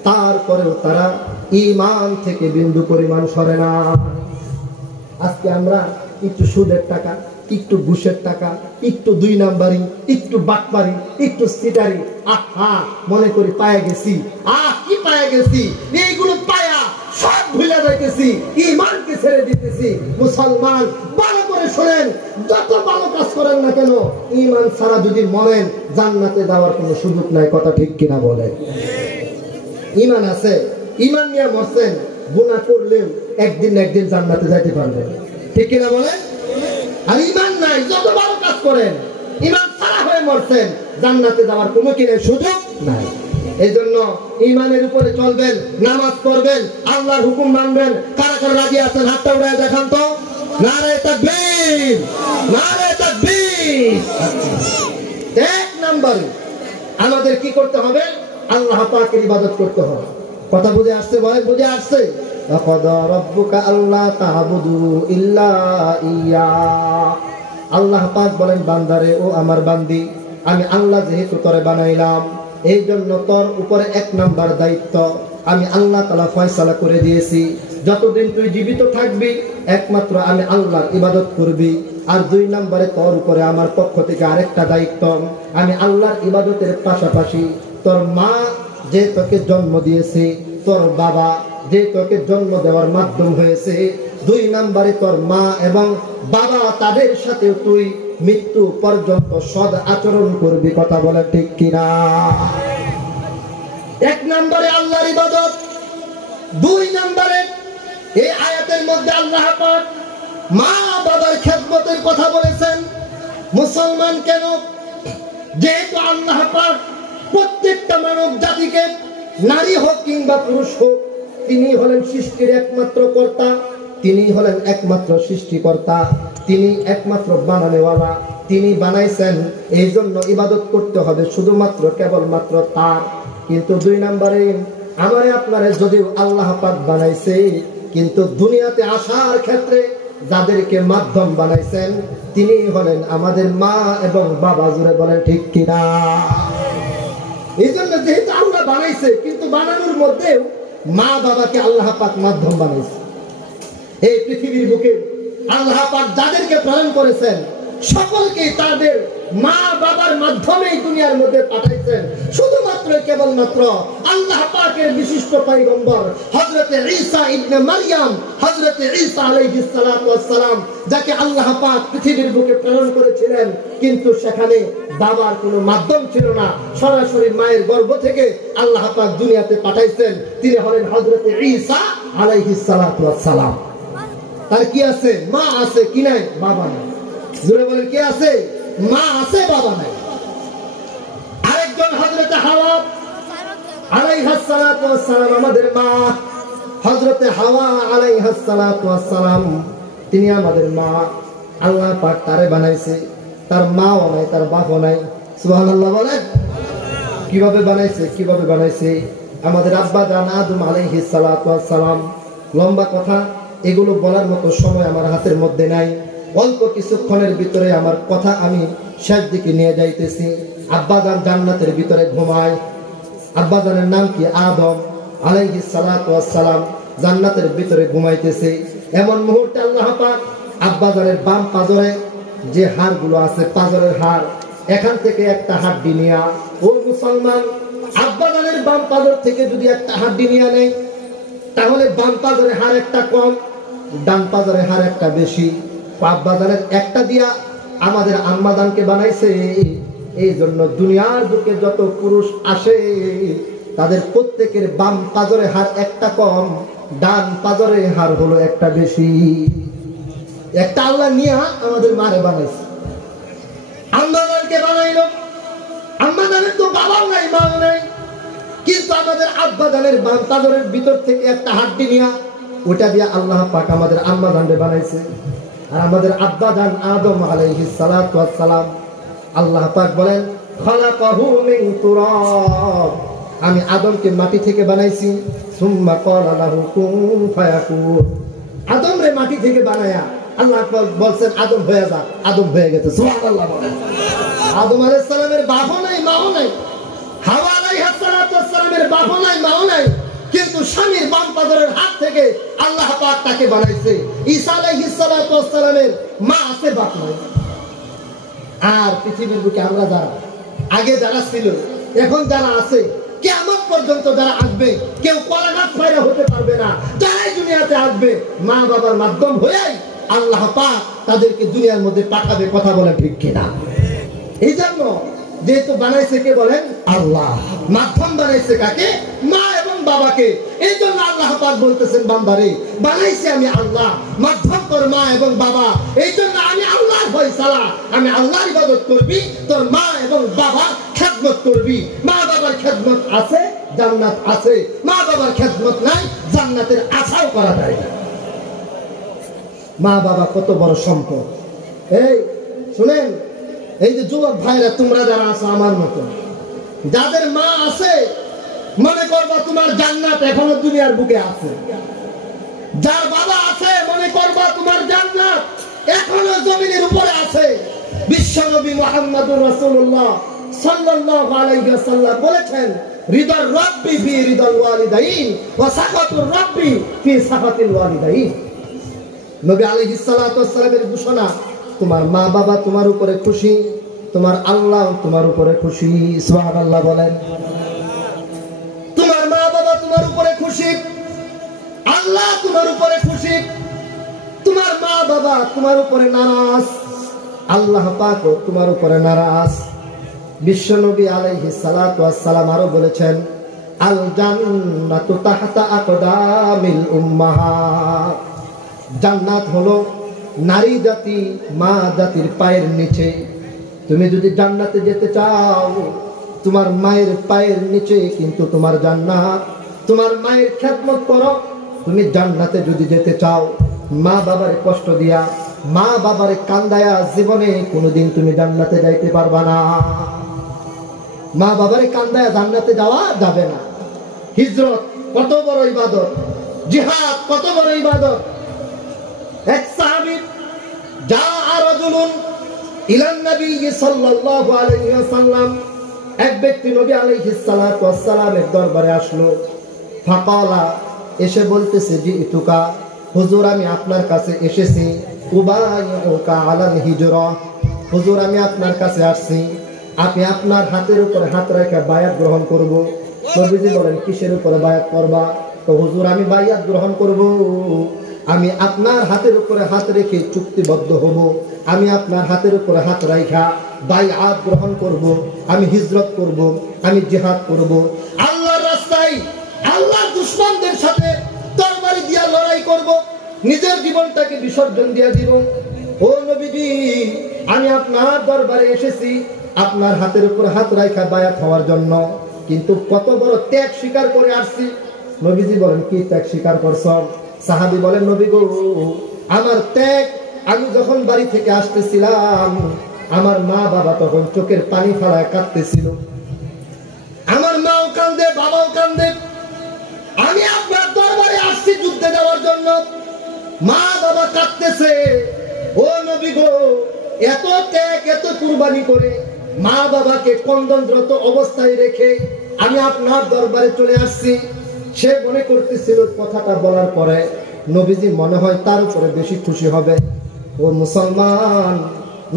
তারপরেও তারা ঈমান থেকে বিন্দু পরিমাণ সরে না। আজকে আমরা একটু সুদের টাকা, একটু ঘুষের টাকা, একটু দুই নাম্বারি, একটু বাটপারি, একটু সিটারি, আহা মনে করি পায়ে গেছি। কি পায়ে গেছি? এইগুলো পায়া সব ভুলে যাইতেছি, ঈমানকে ছেড়ে দিতেছি। মুসলমান, ভালো করে শোনেন, যত ভালো কাজ করেন না কেন, ঈমান ছাড়া যদি মরেন, জান্নাতে যাওয়ার কোনো সুযোগ নাই। কথা ঠিক কিনা বলেন? ঈমান আছে, ঈমান নিয়ে মরছেন, গুনাহ করলেও একদিন না একদিন জান্নাতে যাইতে পারবেন। ঠিক কিনা বলেন? আর ঈমান নাই, যত ভালো কাজ করেন, ঈমান ছাড়া হয়ে মরছেন, জান্নাতে যাওয়ার কোনো সুযোগ নাই। এই জন্য ঈমানের উপরে চলবেন, নামাজ পড়বেন, আল্লাহর হুকুম মানবেন। কারা কারা রাজি আছেন? হাতটা উঠায় দেখান তো। নারে তাকবীর, নারে তাকবীর। এক নম্বরে আমাদের কি করতে হবে? আল্লাহ পাকের ইবাদত করতে হবে। কথা বুঝে আসছে? বলেন, বুঝে আসছে? আল্লাহ পাক বলেন, বান্দারে, ও আমার বান্দি, আমি আল্লাহ যেহেতু তোরে বানাইলাম, এই জন্য তোর উপরে এক নাম্বার দায়িত্ব আমি আল্লাহ তাআলা ফয়সালা করে দিয়েছি। যতদিন তুই জীবিত থাকবি একমাত্র আমি আল্লাহর ইবাদত করবি। আর দুই নম্বরে তোর উপরে আমার পক্ষ থেকে আরেকটা দায়িত্ব, আমি আল্লাহর ইবাদতের পাশাপাশি তোর মা যে তোকে জন্ম দিয়েছে, তোর বাবা যে তোকে জন্ম দেওয়ার মাধ্যম হয়েছে, দুই নম্বরে তোর মা এবং বাবা, তাদের সাথে তুই মৃত্যু পর্যন্ত সৎ আচরণ করবি। কথা বলে ঠিক কিনা? এক নম্বরে আল্লাহর ইবাদত, দুই নম্বরে এই আয়াতের মধ্যে আল্লাহ পাক মা বাবার খেদমতের কথা বলেছেন। মুসলমান কেন? যেহেতু আল্লাহ পাক প্রত্যেকটা মানব জাতিকে, নারী হোক কিংবা পুরুষ হোক, তিনি হলেন সৃষ্টির একমাত্র কর্তা, তিনি হলেন একমাত্র সৃষ্টিকর্তা, তিনি একমাত্র বানানেওয়ালা, তিনি বানাইছেন। এই জন্য ইবাদত করতে হবে শুধুমাত্র কেবলমাত্র তার। কিন্তু দুই নম্বরে আমারে আপনারে যদিও আল্লাহ পাক বানাইছে, কিন্তু দুনিয়াতে আসার ক্ষেত্রে যাদেরকে মাধ্যম বানাইছেন তিনি হলেন আমাদের মা এবং বাবা। জুড়ে বলেন ঠিক কিনা? এই জন্য যেহেতু আল্লাহ বানাইছে, কিন্তু বানানোর মধ্যেও মা বাবাকে আল্লাহ পাক মাধ্যম বানাইছে। এই পৃথিবীর বুকে আল্লাহ পাক যাদেরকে প্রেরণ করেছেন সকলকে তাদের মা বাবার মাধ্যমে দুনিয়ার মধ্যে পাঠাইছেন। শুধুমাত্র কেবলমাত্র আল্লাহ পাকের বিশিষ্ট পয়গম্বর হযরত ঈসা ইবনে মারইয়াম, হযরত ঈসা আলাইহিস সালাতু ওয়াস সালাম, যাকে আল্লাহ পাক পৃথিবীর বুকে প্রেরণ করেছিলেন, কিন্তু সেখানে বাবার কোনো মাধ্যম ছিল না, সরাসরি মায়ের গর্ভ থেকে আল্লাহ পাক দুনিয়াতে পাঠাইছেন। তিনি হলেন হযরত ঈসা আলাইহিস সালাতু ওয়াস সালাম। তার কি আছে? মা আছে, কি নাই? বাবা নাই। জোরে বলেন, কি আছে? মা আছে, বাবা নাই। আরেকজন হযরত হাওয়া আলাইহাস সালাতু ওয়াস সালাম, আমাদের মা হযরত হাওয়া আলাইহাস সালাতু ওয়াস সালাম, তিনি আমাদের মা। আল্লাহ পাক তারে বানাইছে, তার মাও নাই, তার বাপও নাই। সুবহানাল্লাহ বলেন। কিভাবে বানাইছে? কিভাবে বানাইছে? আমাদের আব্বা জান আদম আলাইহিস সালাতু ওয়াস সালাম। লম্বা কথা, এগুলো বলার মতো সময় আমার হাতের মধ্যে নাই। অল্প কিছুক্ষণের ভিতরে আমার কথা আমি শেষ দিকে নিয়ে যাইতেছি। আব্বাজান জান্নাতের ভিতরে ঘুমায়। আব্বাজানের নাম কি? আদম আলাইহিস সালাতু ওয়াস সালাম জান্নাতের ভিতরে ঘুমাইতেছে। এমন মুহূর্তে আল্লাহ পাক আব্বাজানের বাম পাজরে যে হাড়গুলো আছে, পাজরের হাড়, এখান থেকে একটা হাড্ডি নিয়া, ও মুসলমান, আব্বাজানের বাম পাজর থেকে যদি একটা হাড্ডি নিয়ে নেয়, তাহলে বাম পাজরের হাড় একটা কম, ডান পাজরের হাড় একটা বেশি। আব্বাজানের একটা দিয়া আমাদের আম্মাজানকে বানাইছে। এই জন্য দুনিয়ার বুকে যত পুরুষ আসে, তাদের প্রত্যেকের বাম পাজরের হাড় একটা কম, ডান পাজরের হাড় হলো একটা বেশি। একটা আল্লাহ নিয়া আমাদের মারে বানাইছে, আম্মাজানকে বানাইলো। আম্মাজানের তো বাবাও নাই, মাও নাই, কিন্তু আমাদের আব্বাজানের বাম পাজরের ভিতর থেকে একটা হাড্ডি নিয়া, ওটা দিয়ে আল্লাহ পাক আমাদের আম্মাজানকে বানাইছে। আর আমাদের আব্বাজান আদম আলাইহিস সালাতু ওয়াস সালাম, আল্লাহ পাক বলেন, খালাকাহু মিন তুরাব, আমি আদমকে মাটি থেকে বানাইছি। সুম্মা ক্বালা লাহু কুন ফায়াকুন, আদম রে মাটি থেকে বানায়া আল্লাহ পাক বলছেন আদম হয়ে যা, আদম হয়ে গেছে। সুবহানাল্লাহ বলেন। আদম আলাইহিস সালামের বাপও নাই, মাও নাই। হাওয়া আলাইহিস সালাতু ওয়াস সালামের বাপও নাই, মাও নাই, কিন্তু স্বামীর বাম পাজরের হাত থেকে আল্লাহ পাক তাকে বানাইছে। ঈসা আলাইহিস সালাতু ওয়াস সালামের মা আছে, বাপ নাই। আর পৃথিবীর বুকে আমরা যারা আগে যারা ছিল, এখন যারা আছে, কিয়ামত পর্যন্ত যারা আসবে, কেউ কলাগাছ ফায়রা হতে পারবে না। যারাই দুনিয়াতে আসবে, মা বাবার মাধ্যম হয়েই আল্লাহ পাক তাদেরকে দুনিয়ার মধ্যে পাঠাবে। কথা বলে ঠিক কিনা? এই জন্য যেহেতু বানাইছে কে বলেন? আল্লাহ। মাধ্যম বানাইছে কাকে? মা এবং বাবাকে। এই জন্য আল্লাহ পাক বলতেছেন, বান্দারে বানাইছি আমি আল্লাহ, মাধ্যম তোর মা এবং বাবা। এই জন্য আমি আল্লাহর ফয়সালা, আমি আল্লাহর ইবাদত করবি, তোর মা এবং বাবার খেদমত করবি। মা বাবার খেদমত আছে, জান্নাত আছে। মা বাবার খেদমত নাই, জান্নাতের আশাও করা যায় না। মা বাবা কত বড় সম্পদ। এই শুনেন, এই যে যুবক ভাইরা, তোমরা যারা আছো আমার মতো, যাদের মা আছে, মনে করবা তোমার জান্নাত এখনো দুনিয়ার বুকে আছে। যার বাবা আছে, মনে করবা তোমার জান্নাত এখনো জমিনের উপরে আছে। বিশ্বনবী মুহাম্মদুর রাসূলুল্লাহ সাল্লাল্লাহু আলাইহি ওয়াসাল্লাম বলেছেন, রিদার রাব্বি ফি রিদাল ওয়ালিদাইন ওয়া সাখাতুর রাব্বি ফি সাখাতিল ওয়ালিদাইন। নবী আলাইহিস সালাতু ওয়াস সালামের ঘোষণা, তোমার মা বাবা তোমার উপরে খুশি, তোমার আল্লাহ তোমার উপরে খুশি। সুবহানাল্লাহ বলেন। তোমার মা বাবা তোমার উপরে খুশি, আল্লাহ তোমার উপরে খুশি। তোমার মা বাবা তোমার উপরে নারাজ, আল্লাহ পাক তোমার উপরে নারাজ। বিশ্বনবী আলাইহিস সালাতু ওয়াস সালাম আরো বলেছেন, আল জান্নাতু তাহতা আকদামিল উম্মাহাত, জান্নাত হলো নারী জাতি, মা জাতির পায়ের নিচে। তুমি যদি জান্নাতে যেতে চাও, তোমার মায়ের পায়ের নিচে কিন্তু তোমার জান্নাত। তোমার মায়ের খেদমত করো, তুমি জান্নাতে যদি যেতে চাও। মা বাবার কষ্ট দিয়া, মা বাবার কান্দায়া জীবনে কোনোদিন তুমি জান্নাতে যাইতে পারবা না। মা বাবার কান্দায়া জান্নাতে যাওয়া যাবে না। হিজরত কত বড় ইবাদত, জিহাদ কত বড় ইবাদত। এক সাহাবী ইলান নবী সাল্লাল্লাহু আলাইহি ওয়াসাল্লাম, এক ব্যক্তি নবী আলাইহিস সালাতু ওয়াস সালামের দরবারে আসলো। ফাকালা, এসে বলতেছে, জিতুকা, হুজুর আমি আপনার কাছে এসেছি, উবাইউকা আলাল হিজরা, হুজুর আমি আপনার কাছে আসছি, আপনি আপনার হাতের উপরে হাত রেখে বায়াত গ্রহণ করব। নবীজি বলেন কিসের উপরে বায়াত করবা? তো হুজুর আমি বায়াত গ্রহণ করব, আমি আপনার হাতের উপরে হাত রেখে চুক্তিবদ্ধ হব, আমি আপনার হাতের উপরে হাত রাখা বায়াত গ্রহণ করব, আমি হিজরত করব, আমি জিহাদ করব, আল্লাহর রাস্তায় আল্লাহর দুশমনদের সাথে তরবারি দিয়া লড়াই করব, নিজের জীবনটাকে বিসর্জন দিয়ে দিব। ও নবীজি আমি আপনার দরবারে এসেছি আপনার হাতের উপর হাত রাখা বায়াত হওয়ার জন্য, কিন্তু কত বড় ত্যাগ স্বীকার করে আসছি। নবীজি বলেন কি ত্যাগ স্বীকার করছ? সাহাবী বলেন নবী গো আমার ত্যাগ, আমি যখন বাড়ি থেকে আসতেছিলাম আমার মা বাবা তখন চোখের পানি ফেলায় কাঁদতেছিল, আমার মাও কান্দে বাবাও কান্দে, আমি আপনার দরবারে আসছি যুদ্ধে যাওয়ার জন্য, মা বাবা কাঁদতেছে। ও নবী গো এত ত্যাগ এত কুরবানি করে মা বাবাকে ক্রন্দনরত অবস্থায় রেখে আমি আপনার দরবারে চলে আসছি। সে মনে করতেছিল কথাটা বলার পরে নবীজি মনে হয় তার উপরে বেশি খুশি হবে। ও মুসলমান,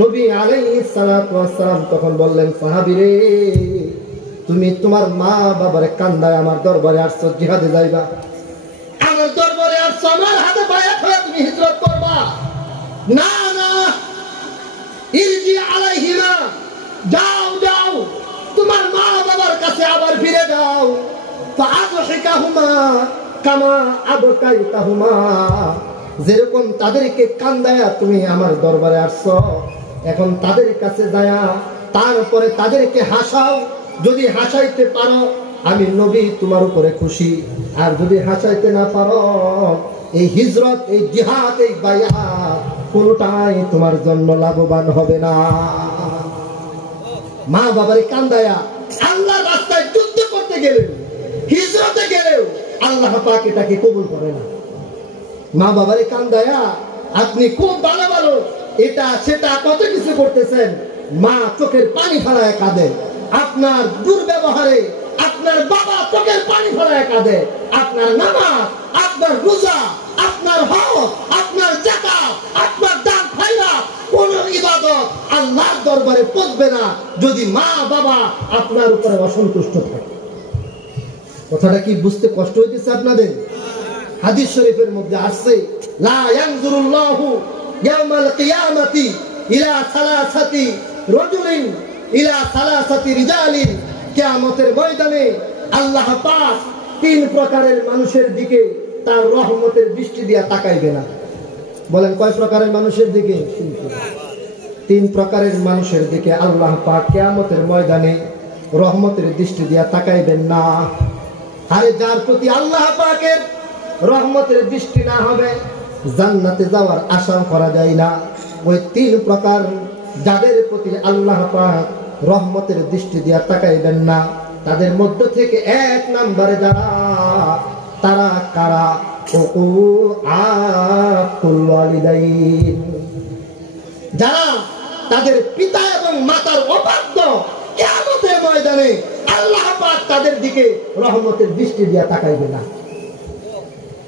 নবী আলাইহিস সালাতু ওয়াস সালাম তখন বললেন সাহাবী রে তুমি তোমার মা বাবার কান্দায় আমার দরবারে আসছো জিহাদে যাইবা, আমার দরবারে আসছো আমার হাতে বায়াত হয়ে তুমি হিজরত করবা? না না, ইরজি আলাইহিমা, যাও যাও তোমার মা বাবার কাছে আবার ফিরে যাও, ফাআযহিকাহুমা কামা আবকাইতাহুমা, যেরকম তাদেরকে কান্দায়া তুমি আমার দরবারে আসছো এখন তাদের কাছে যায়া তারপরে তাদেরকে হাসাও, যদি হাসাইতে পারো আমি নবী তোমার উপরে খুশি, আর যদি হাসাইতে না পারো এই হিজরত এই জিহাদ এই বায়াত কোনটাই তোমার জন্য লাভবান হবে না। মা বাবারে কান্দায়া আল্লাহর রাস্তায় যুদ্ধ করতে গেলেও হিজরতে গেলেও আল্লাহ পাক এটাকে কবুল করে না। মা বাবারে কান্দায়া আপনি খুব ভালো ভালো এটা সেটা কত কিছু করতেছেন, মা চোখের পানি ফেলায় কাঁদে, আপনার দুর্ব্যবহারে আপনার বাবা চোখের পানি ফেলায় কাঁদে, আপনার নামাজ আপনার রোজা আপনার হজ আপনার যাকাত আপনার দান খয়রাত কোন ইবাদত আল্লাহর দরবারে পৌঁছবে না যদি মা বাবা আপনার উপরে অসন্তুষ্ট থাকে। কথাটা কি বুঝতে কষ্ট হইতেছে আপনাদের? হাদিস শরীফের মধ্যে আসছে লা ইয়ানজুরুল্লাহু ইয়াওমাল কিয়ামাতি ইলা সালাসাতি রাজুলিন ইলা সালাসাতি রিজালিন, কিয়ামতের ময়দানে আল্লাহ পাক তিন প্রকারের মানুষের দিকে তার রহমতের দৃষ্টি দিয়া তাকাইবে না। বলেন কয় প্রকারের মানুষের দিকে? তিন প্রকারের মানুষের দিকে আল্লাহ পাক কিয়ামতের ময়দানে রহমতের দৃষ্টি দিয়া তাকাইবেন না। আরে যার প্রতি আল্লাহ পাকের রহমতের দৃষ্টি না হবে জান্নাতে যাওয়ার আশা করা যায় না। ওই তিন প্রকার যাদের প্রতি আল্লাহ পাক রহমতের দৃষ্টি দিয়া তাকাইবেন না তাদের মধ্য থেকে এক নম্বরে যারা তারা কারা? যারা তাদের পিতা এবং মাতার অবাধ্য, কিয়ামতের ময়দানে আল্লাহ পাক তাদের দিকে রহমতের দৃষ্টি দিয়া তাকাইবে না।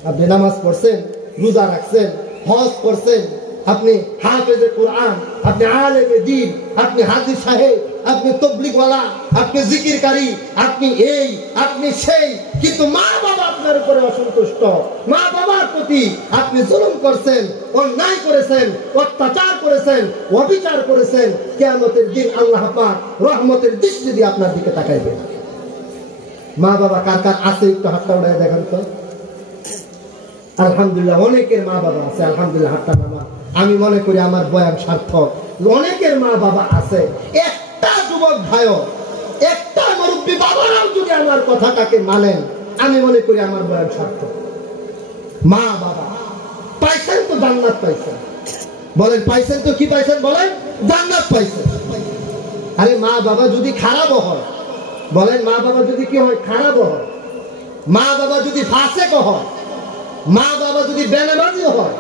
আপনি নামাজ পড়ছেন, রোজা রাখছেন, হজ করছেন, আপনি হাফেজে কোরআন, আপনি আলেমে দ্বীন, আপনি হাজী সাহেব, আপনি তাবলীগওয়ালা, আপনি জিকিরকারী, আপনি এই আপনি সেই, কিন্তু মা বাবা আপনার উপরে অসন্তুষ্ট, মা বাবার প্রতি আপনি জুলুম করছেন, অন্যায় করেছেন, অত্যাচার করেছেন, অবিচার করেছেন, কিয়ামতের দিন আল্লাহ পাক রহমতের দৃষ্টি দিয়ে আপনার দিকে তাকাইবেন। মা বাবা কার কার আছে একটু হাতটা উঠায় দেখেন তো। আলহামদুলিল্লাহ অনেকের মা বাবা আছে, আলহামদুলিল্লাহ হাতটা নামা। আমি মনে করি আমার বয়ান সার্থক, অনেকের মা বাবা আছে। একটা যুবক ভাই একটা মুরব্বী বাবারাও যদি আমার কথাটাকে মানেন আমি মনে করি আমার বয়ান সার্থক। মা বাবা পাইছেন তো জান্নাত পাইছেন, বলেন পাইছেন তো কি পাইছেন? বলেন জান্নাত পাইছেন। আরে মা বাবা যদি খারাপও হয়, বলেন মা বাবা যদি কি হয়? খারাপও হয়। মা বাবা যদি ফাসেক হয়, মা বাবা যদি বেনামাজি হয়,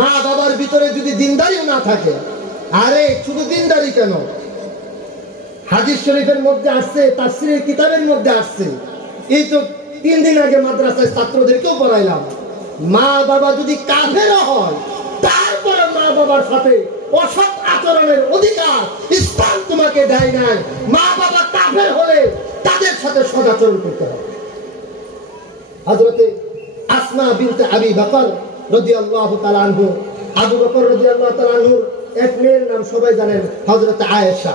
মা বাবার ভিতরে যদি দিনদারিও না থাকে, আরে শুধু দিনদারি কেন, হাদিস শরীফের মধ্যে আসছে, তাফসীরের কিতাবের মধ্যে আসছে, এই তো 3 দিন আগে মাদ্রাসায় ছাত্রদেরকেও পড়াইলাম, মা বাবা যদি কাফের হয় তারপরে মা বাবার সাথে অসৎ আচরণের অধিকার ইসলাম তোমাকে দেয় নাই। মা বাবা কাফের হলে তাদের সাথে সদাচরণ করতে হবে। হযরতে আসমা বিনতে আবি বকর রাদিয়াল্লাহু তাআলা আনহু, আবু বকর রাদিয়াল্লাহু তাআলা আনহুর এক মেয়ের নাম সবাই জানেন হযরতে আয়েশা,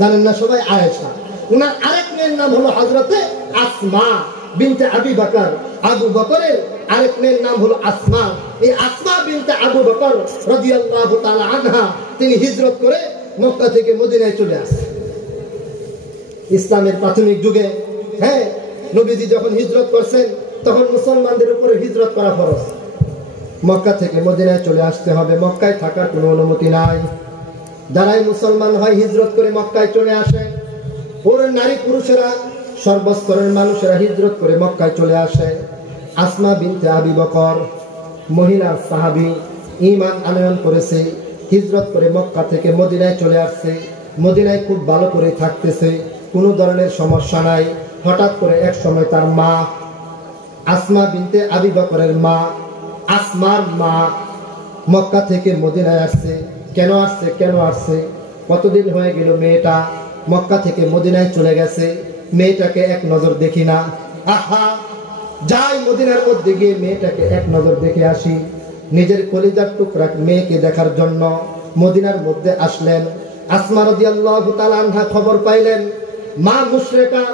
জানেন না সবাই? আয়েশা। উনার আরেক মেয়ের নাম হলো হযরতে আসমা বিনতে আবি বকর। আবু বকরের আরেক মেয়ের নাম হলো আসমা। এই আসমা বিনতে আবু বকর রাদিয়াল্লাহু তাআলা আনহা তিনি হিজরত করে মক্কা থেকে মদিনায় চলে আসেন। ইসলামের প্রাথমিক যুগে, হ্যাঁ, নবীজি যখন হিজরত করছেন তখন মুসলমানদের উপরে হিজরত করা ফরজ। মক্কা থেকে মদিনায় চলে আসতে হবে, মক্কায় থাকার কোনো অনুমতি নাই। যারাই মুসলমান হয় হিজরত করে মক্কায় চলে আসে। ওর নারী পুরুষেরা সর্বস্তরের মানুষেরা হিজরত করে মক্কায় চলে আসে। আসমা বিনতে আবি বকর মহিলা সাহাবী, ঈমান আনয়ন করেছে, হিজরত করে মক্কা থেকে মদিনায় চলে আসছে। মদিনায় খুব ভালো করে থাকতেছে, কোনো ধরনের সমস্যা নাই। হঠাৎ করে এক সময় তার মা আসমা বিনতে আবি বকরের মা আসমার মা মক্কা থেকে মদিনায় আসছে। কেন আসছে? কতদিন হয়ে গেল মেয়েটা মক্কা থেকে মদিনায় চলে গেছে, মেয়েটাকে এক নজর দেখি না। আহা, যাই মদিনার মধ্যে গিয়ে মেয়েটাকে এক নজর দেখে আসি। নিজের কলিজার টুকরা মেয়েকে দেখার জন্য মদিনার মধ্যে আসলেন। আসমা রাদিয়াল্লাহু তাআলা আনহা খবর পাইলেন মা মুশরিকা,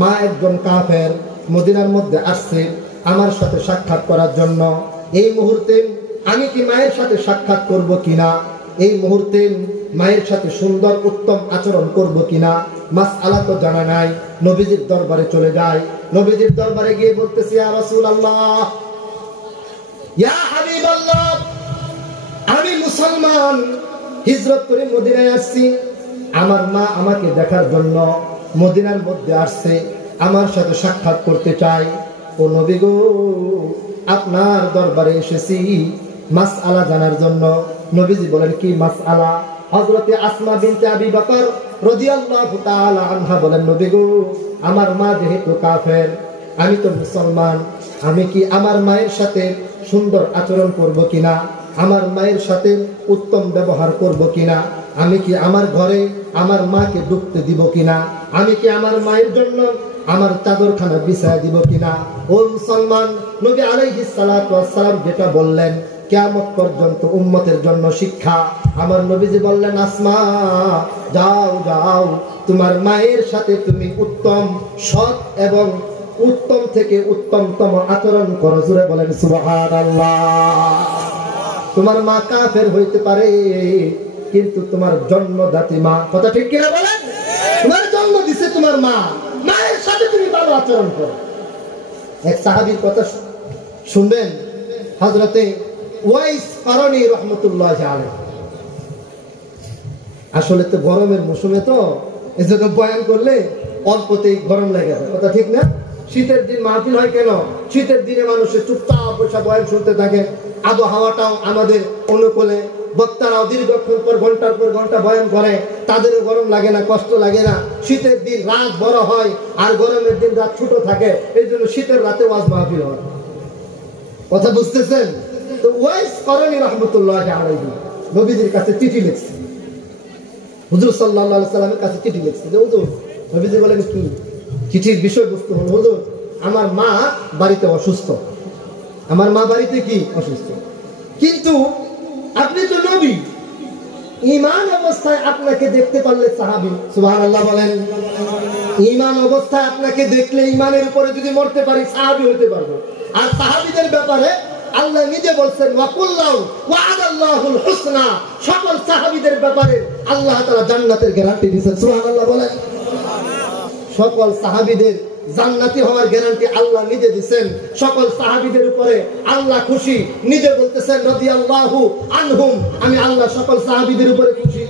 মা একজন কাফের মদিনার মধ্যে আসছে আমার সাথে সাক্ষাৎ করার জন্য। এই মুহূর্তে আমি কি মায়ের সাথে সাক্ষাৎ করব কিনা, এই মুহূর্তে মায়ের সাথে সুন্দর উত্তম আচরণ করব কিনা মাসআলা তো জানা নাই। নবীজির দরবারে চলে যায়। নবীজির দরবারে গিয়ে বলতেছি, ইয়া রাসূলুল্লাহ, ইয়া হাবিবাল্লাহ, আমি মুসলমান, হিজরত করে মদিনায় আসছি। আমার মা আমাকে দেখার জন্য মদিনার মধ্যে আসছে, আমার সাথে সাক্ষাৎ করতে চাই। ও নবী গো, আপনার দরবারে এসেছি মাসআলা জানার জন্য। নবীজি বলেন, কি মাসআলা? হযরতে আসমা বিনতে আবি বকর রাদিয়াল্লাহু তাআলা আনহা বলেন, নবী গো, আমার মা যেহেতু কাফের, আমি তো মুসলমান, আমি কি আমার মায়ের সাথে সুন্দর আচরণ করব কিনা, আমার মায়ের সাথে উত্তম ব্যবহার করব কিনা, আমি কি আমার ঘরে আমার মাকে ঢুকতে দিব কিনা, আমি কি আমার মায়ের জন্য আমার চাদরখানা বিছায় দিব কিনা? ও মুসলমান, নবী আলাইহিস সালাতু ওয়াস সালাম যেটা বললেন কিয়ামত পর্যন্ত উম্মতের জন্য শিক্ষা। আমার নবীজি বললেন, আসমা, যাও যাও, তোমার মায়ের সাথে তুমি উত্তম, সৎ এবং উত্তম থেকে উত্তমতম আচরণ করো। জোরে বলেন সুবহানাল্লাহ। তোমার মা কাফের হইতে পারে, কিন্তু তোমার জন্মদাত্রী মা, কথা ঠিক কিনা বলেন? তোমার জন্ম দিছে তোমার মা, মায়ের সাথে তুমি ভালো আচরণ করো। এক সাহাবীর কথা শুনবেন, হযরতে ওয়াইস কারনী রাহমাতুল্লাহি আলাইহি। আসলে তো গরমের মৌসুমে তো এজন্য বয়ান করলে অল্পতেই গরম লাগে, কথা ঠিক না? শীতের দিন মাহফিল হয় কেন? শীতের দিনে মানুষের চুপচাপ বসে বয়ান শুনতে থাকে, আবহাওয়াটাও আমাদের অনুকূলে, বক্তারাও দীর্ঘক্ষণ পর ঘন্টার পর ঘন্টা বয়ান করে, তাদেরও গরম লাগে না, কষ্ট লাগে না। শীতের দিন রাত বড় হয় আর গরমের দিন রাত ছোট থাকে, এই জন্য শীতের রাতে ওয়াজ মাহফিল হয়। কথা বুঝতেছেন? তো ওয়াইস কারনী রাহমাতুল্লাহি আলাইহি নবীজির কাছে চিঠি লিখছে, হুজুর সাল্লাল্লাহু আলাইহি সাল্লামের কাছে চিঠি লিখছে যে, হুজুর, নবীজি বলেন কি? চিঠির বিষয়বস্তু হলো, হুজুর, আমার মা বাড়িতে অসুস্থ, আমার মা বাড়িতে কি অসুস্থ, কিন্তু আপনি তো নবী, ঈমান অবস্থায় আপনাকে দেখতে পারলে সাহাবী, সুবহানাল্লাহ বলেন, ঈমান অবস্থায় আপনাকে দেখলে ঈমানের উপরে যদি মরতে পারি সাহাবী হতে পারবো। আর সাহাবীদের ব্যাপারে আল্লাহ নিজে বলছেন, ওয়াকুল্লাহু ওয়া'আদাল্লাহুল হুসনা, সকল সাহাবীদের ব্যাপারে আল্লাহ তাআলা জান্নাতের গ্যারান্টি দিয়েছেন। সুবহানাল্লাহ বলেন। সকল সাহাবীদের জান্নাতি হওয়ার গ্যারান্টি আল্লাহ নিজে দিবেন। সকল সাহাবীদের উপরে আল্লাহ খুশি, নিজে বলতেছেন রাদিয়াল্লাহু আনহুম, আমি আল্লাহ সকল সাহাবীদের উপরে খুশি।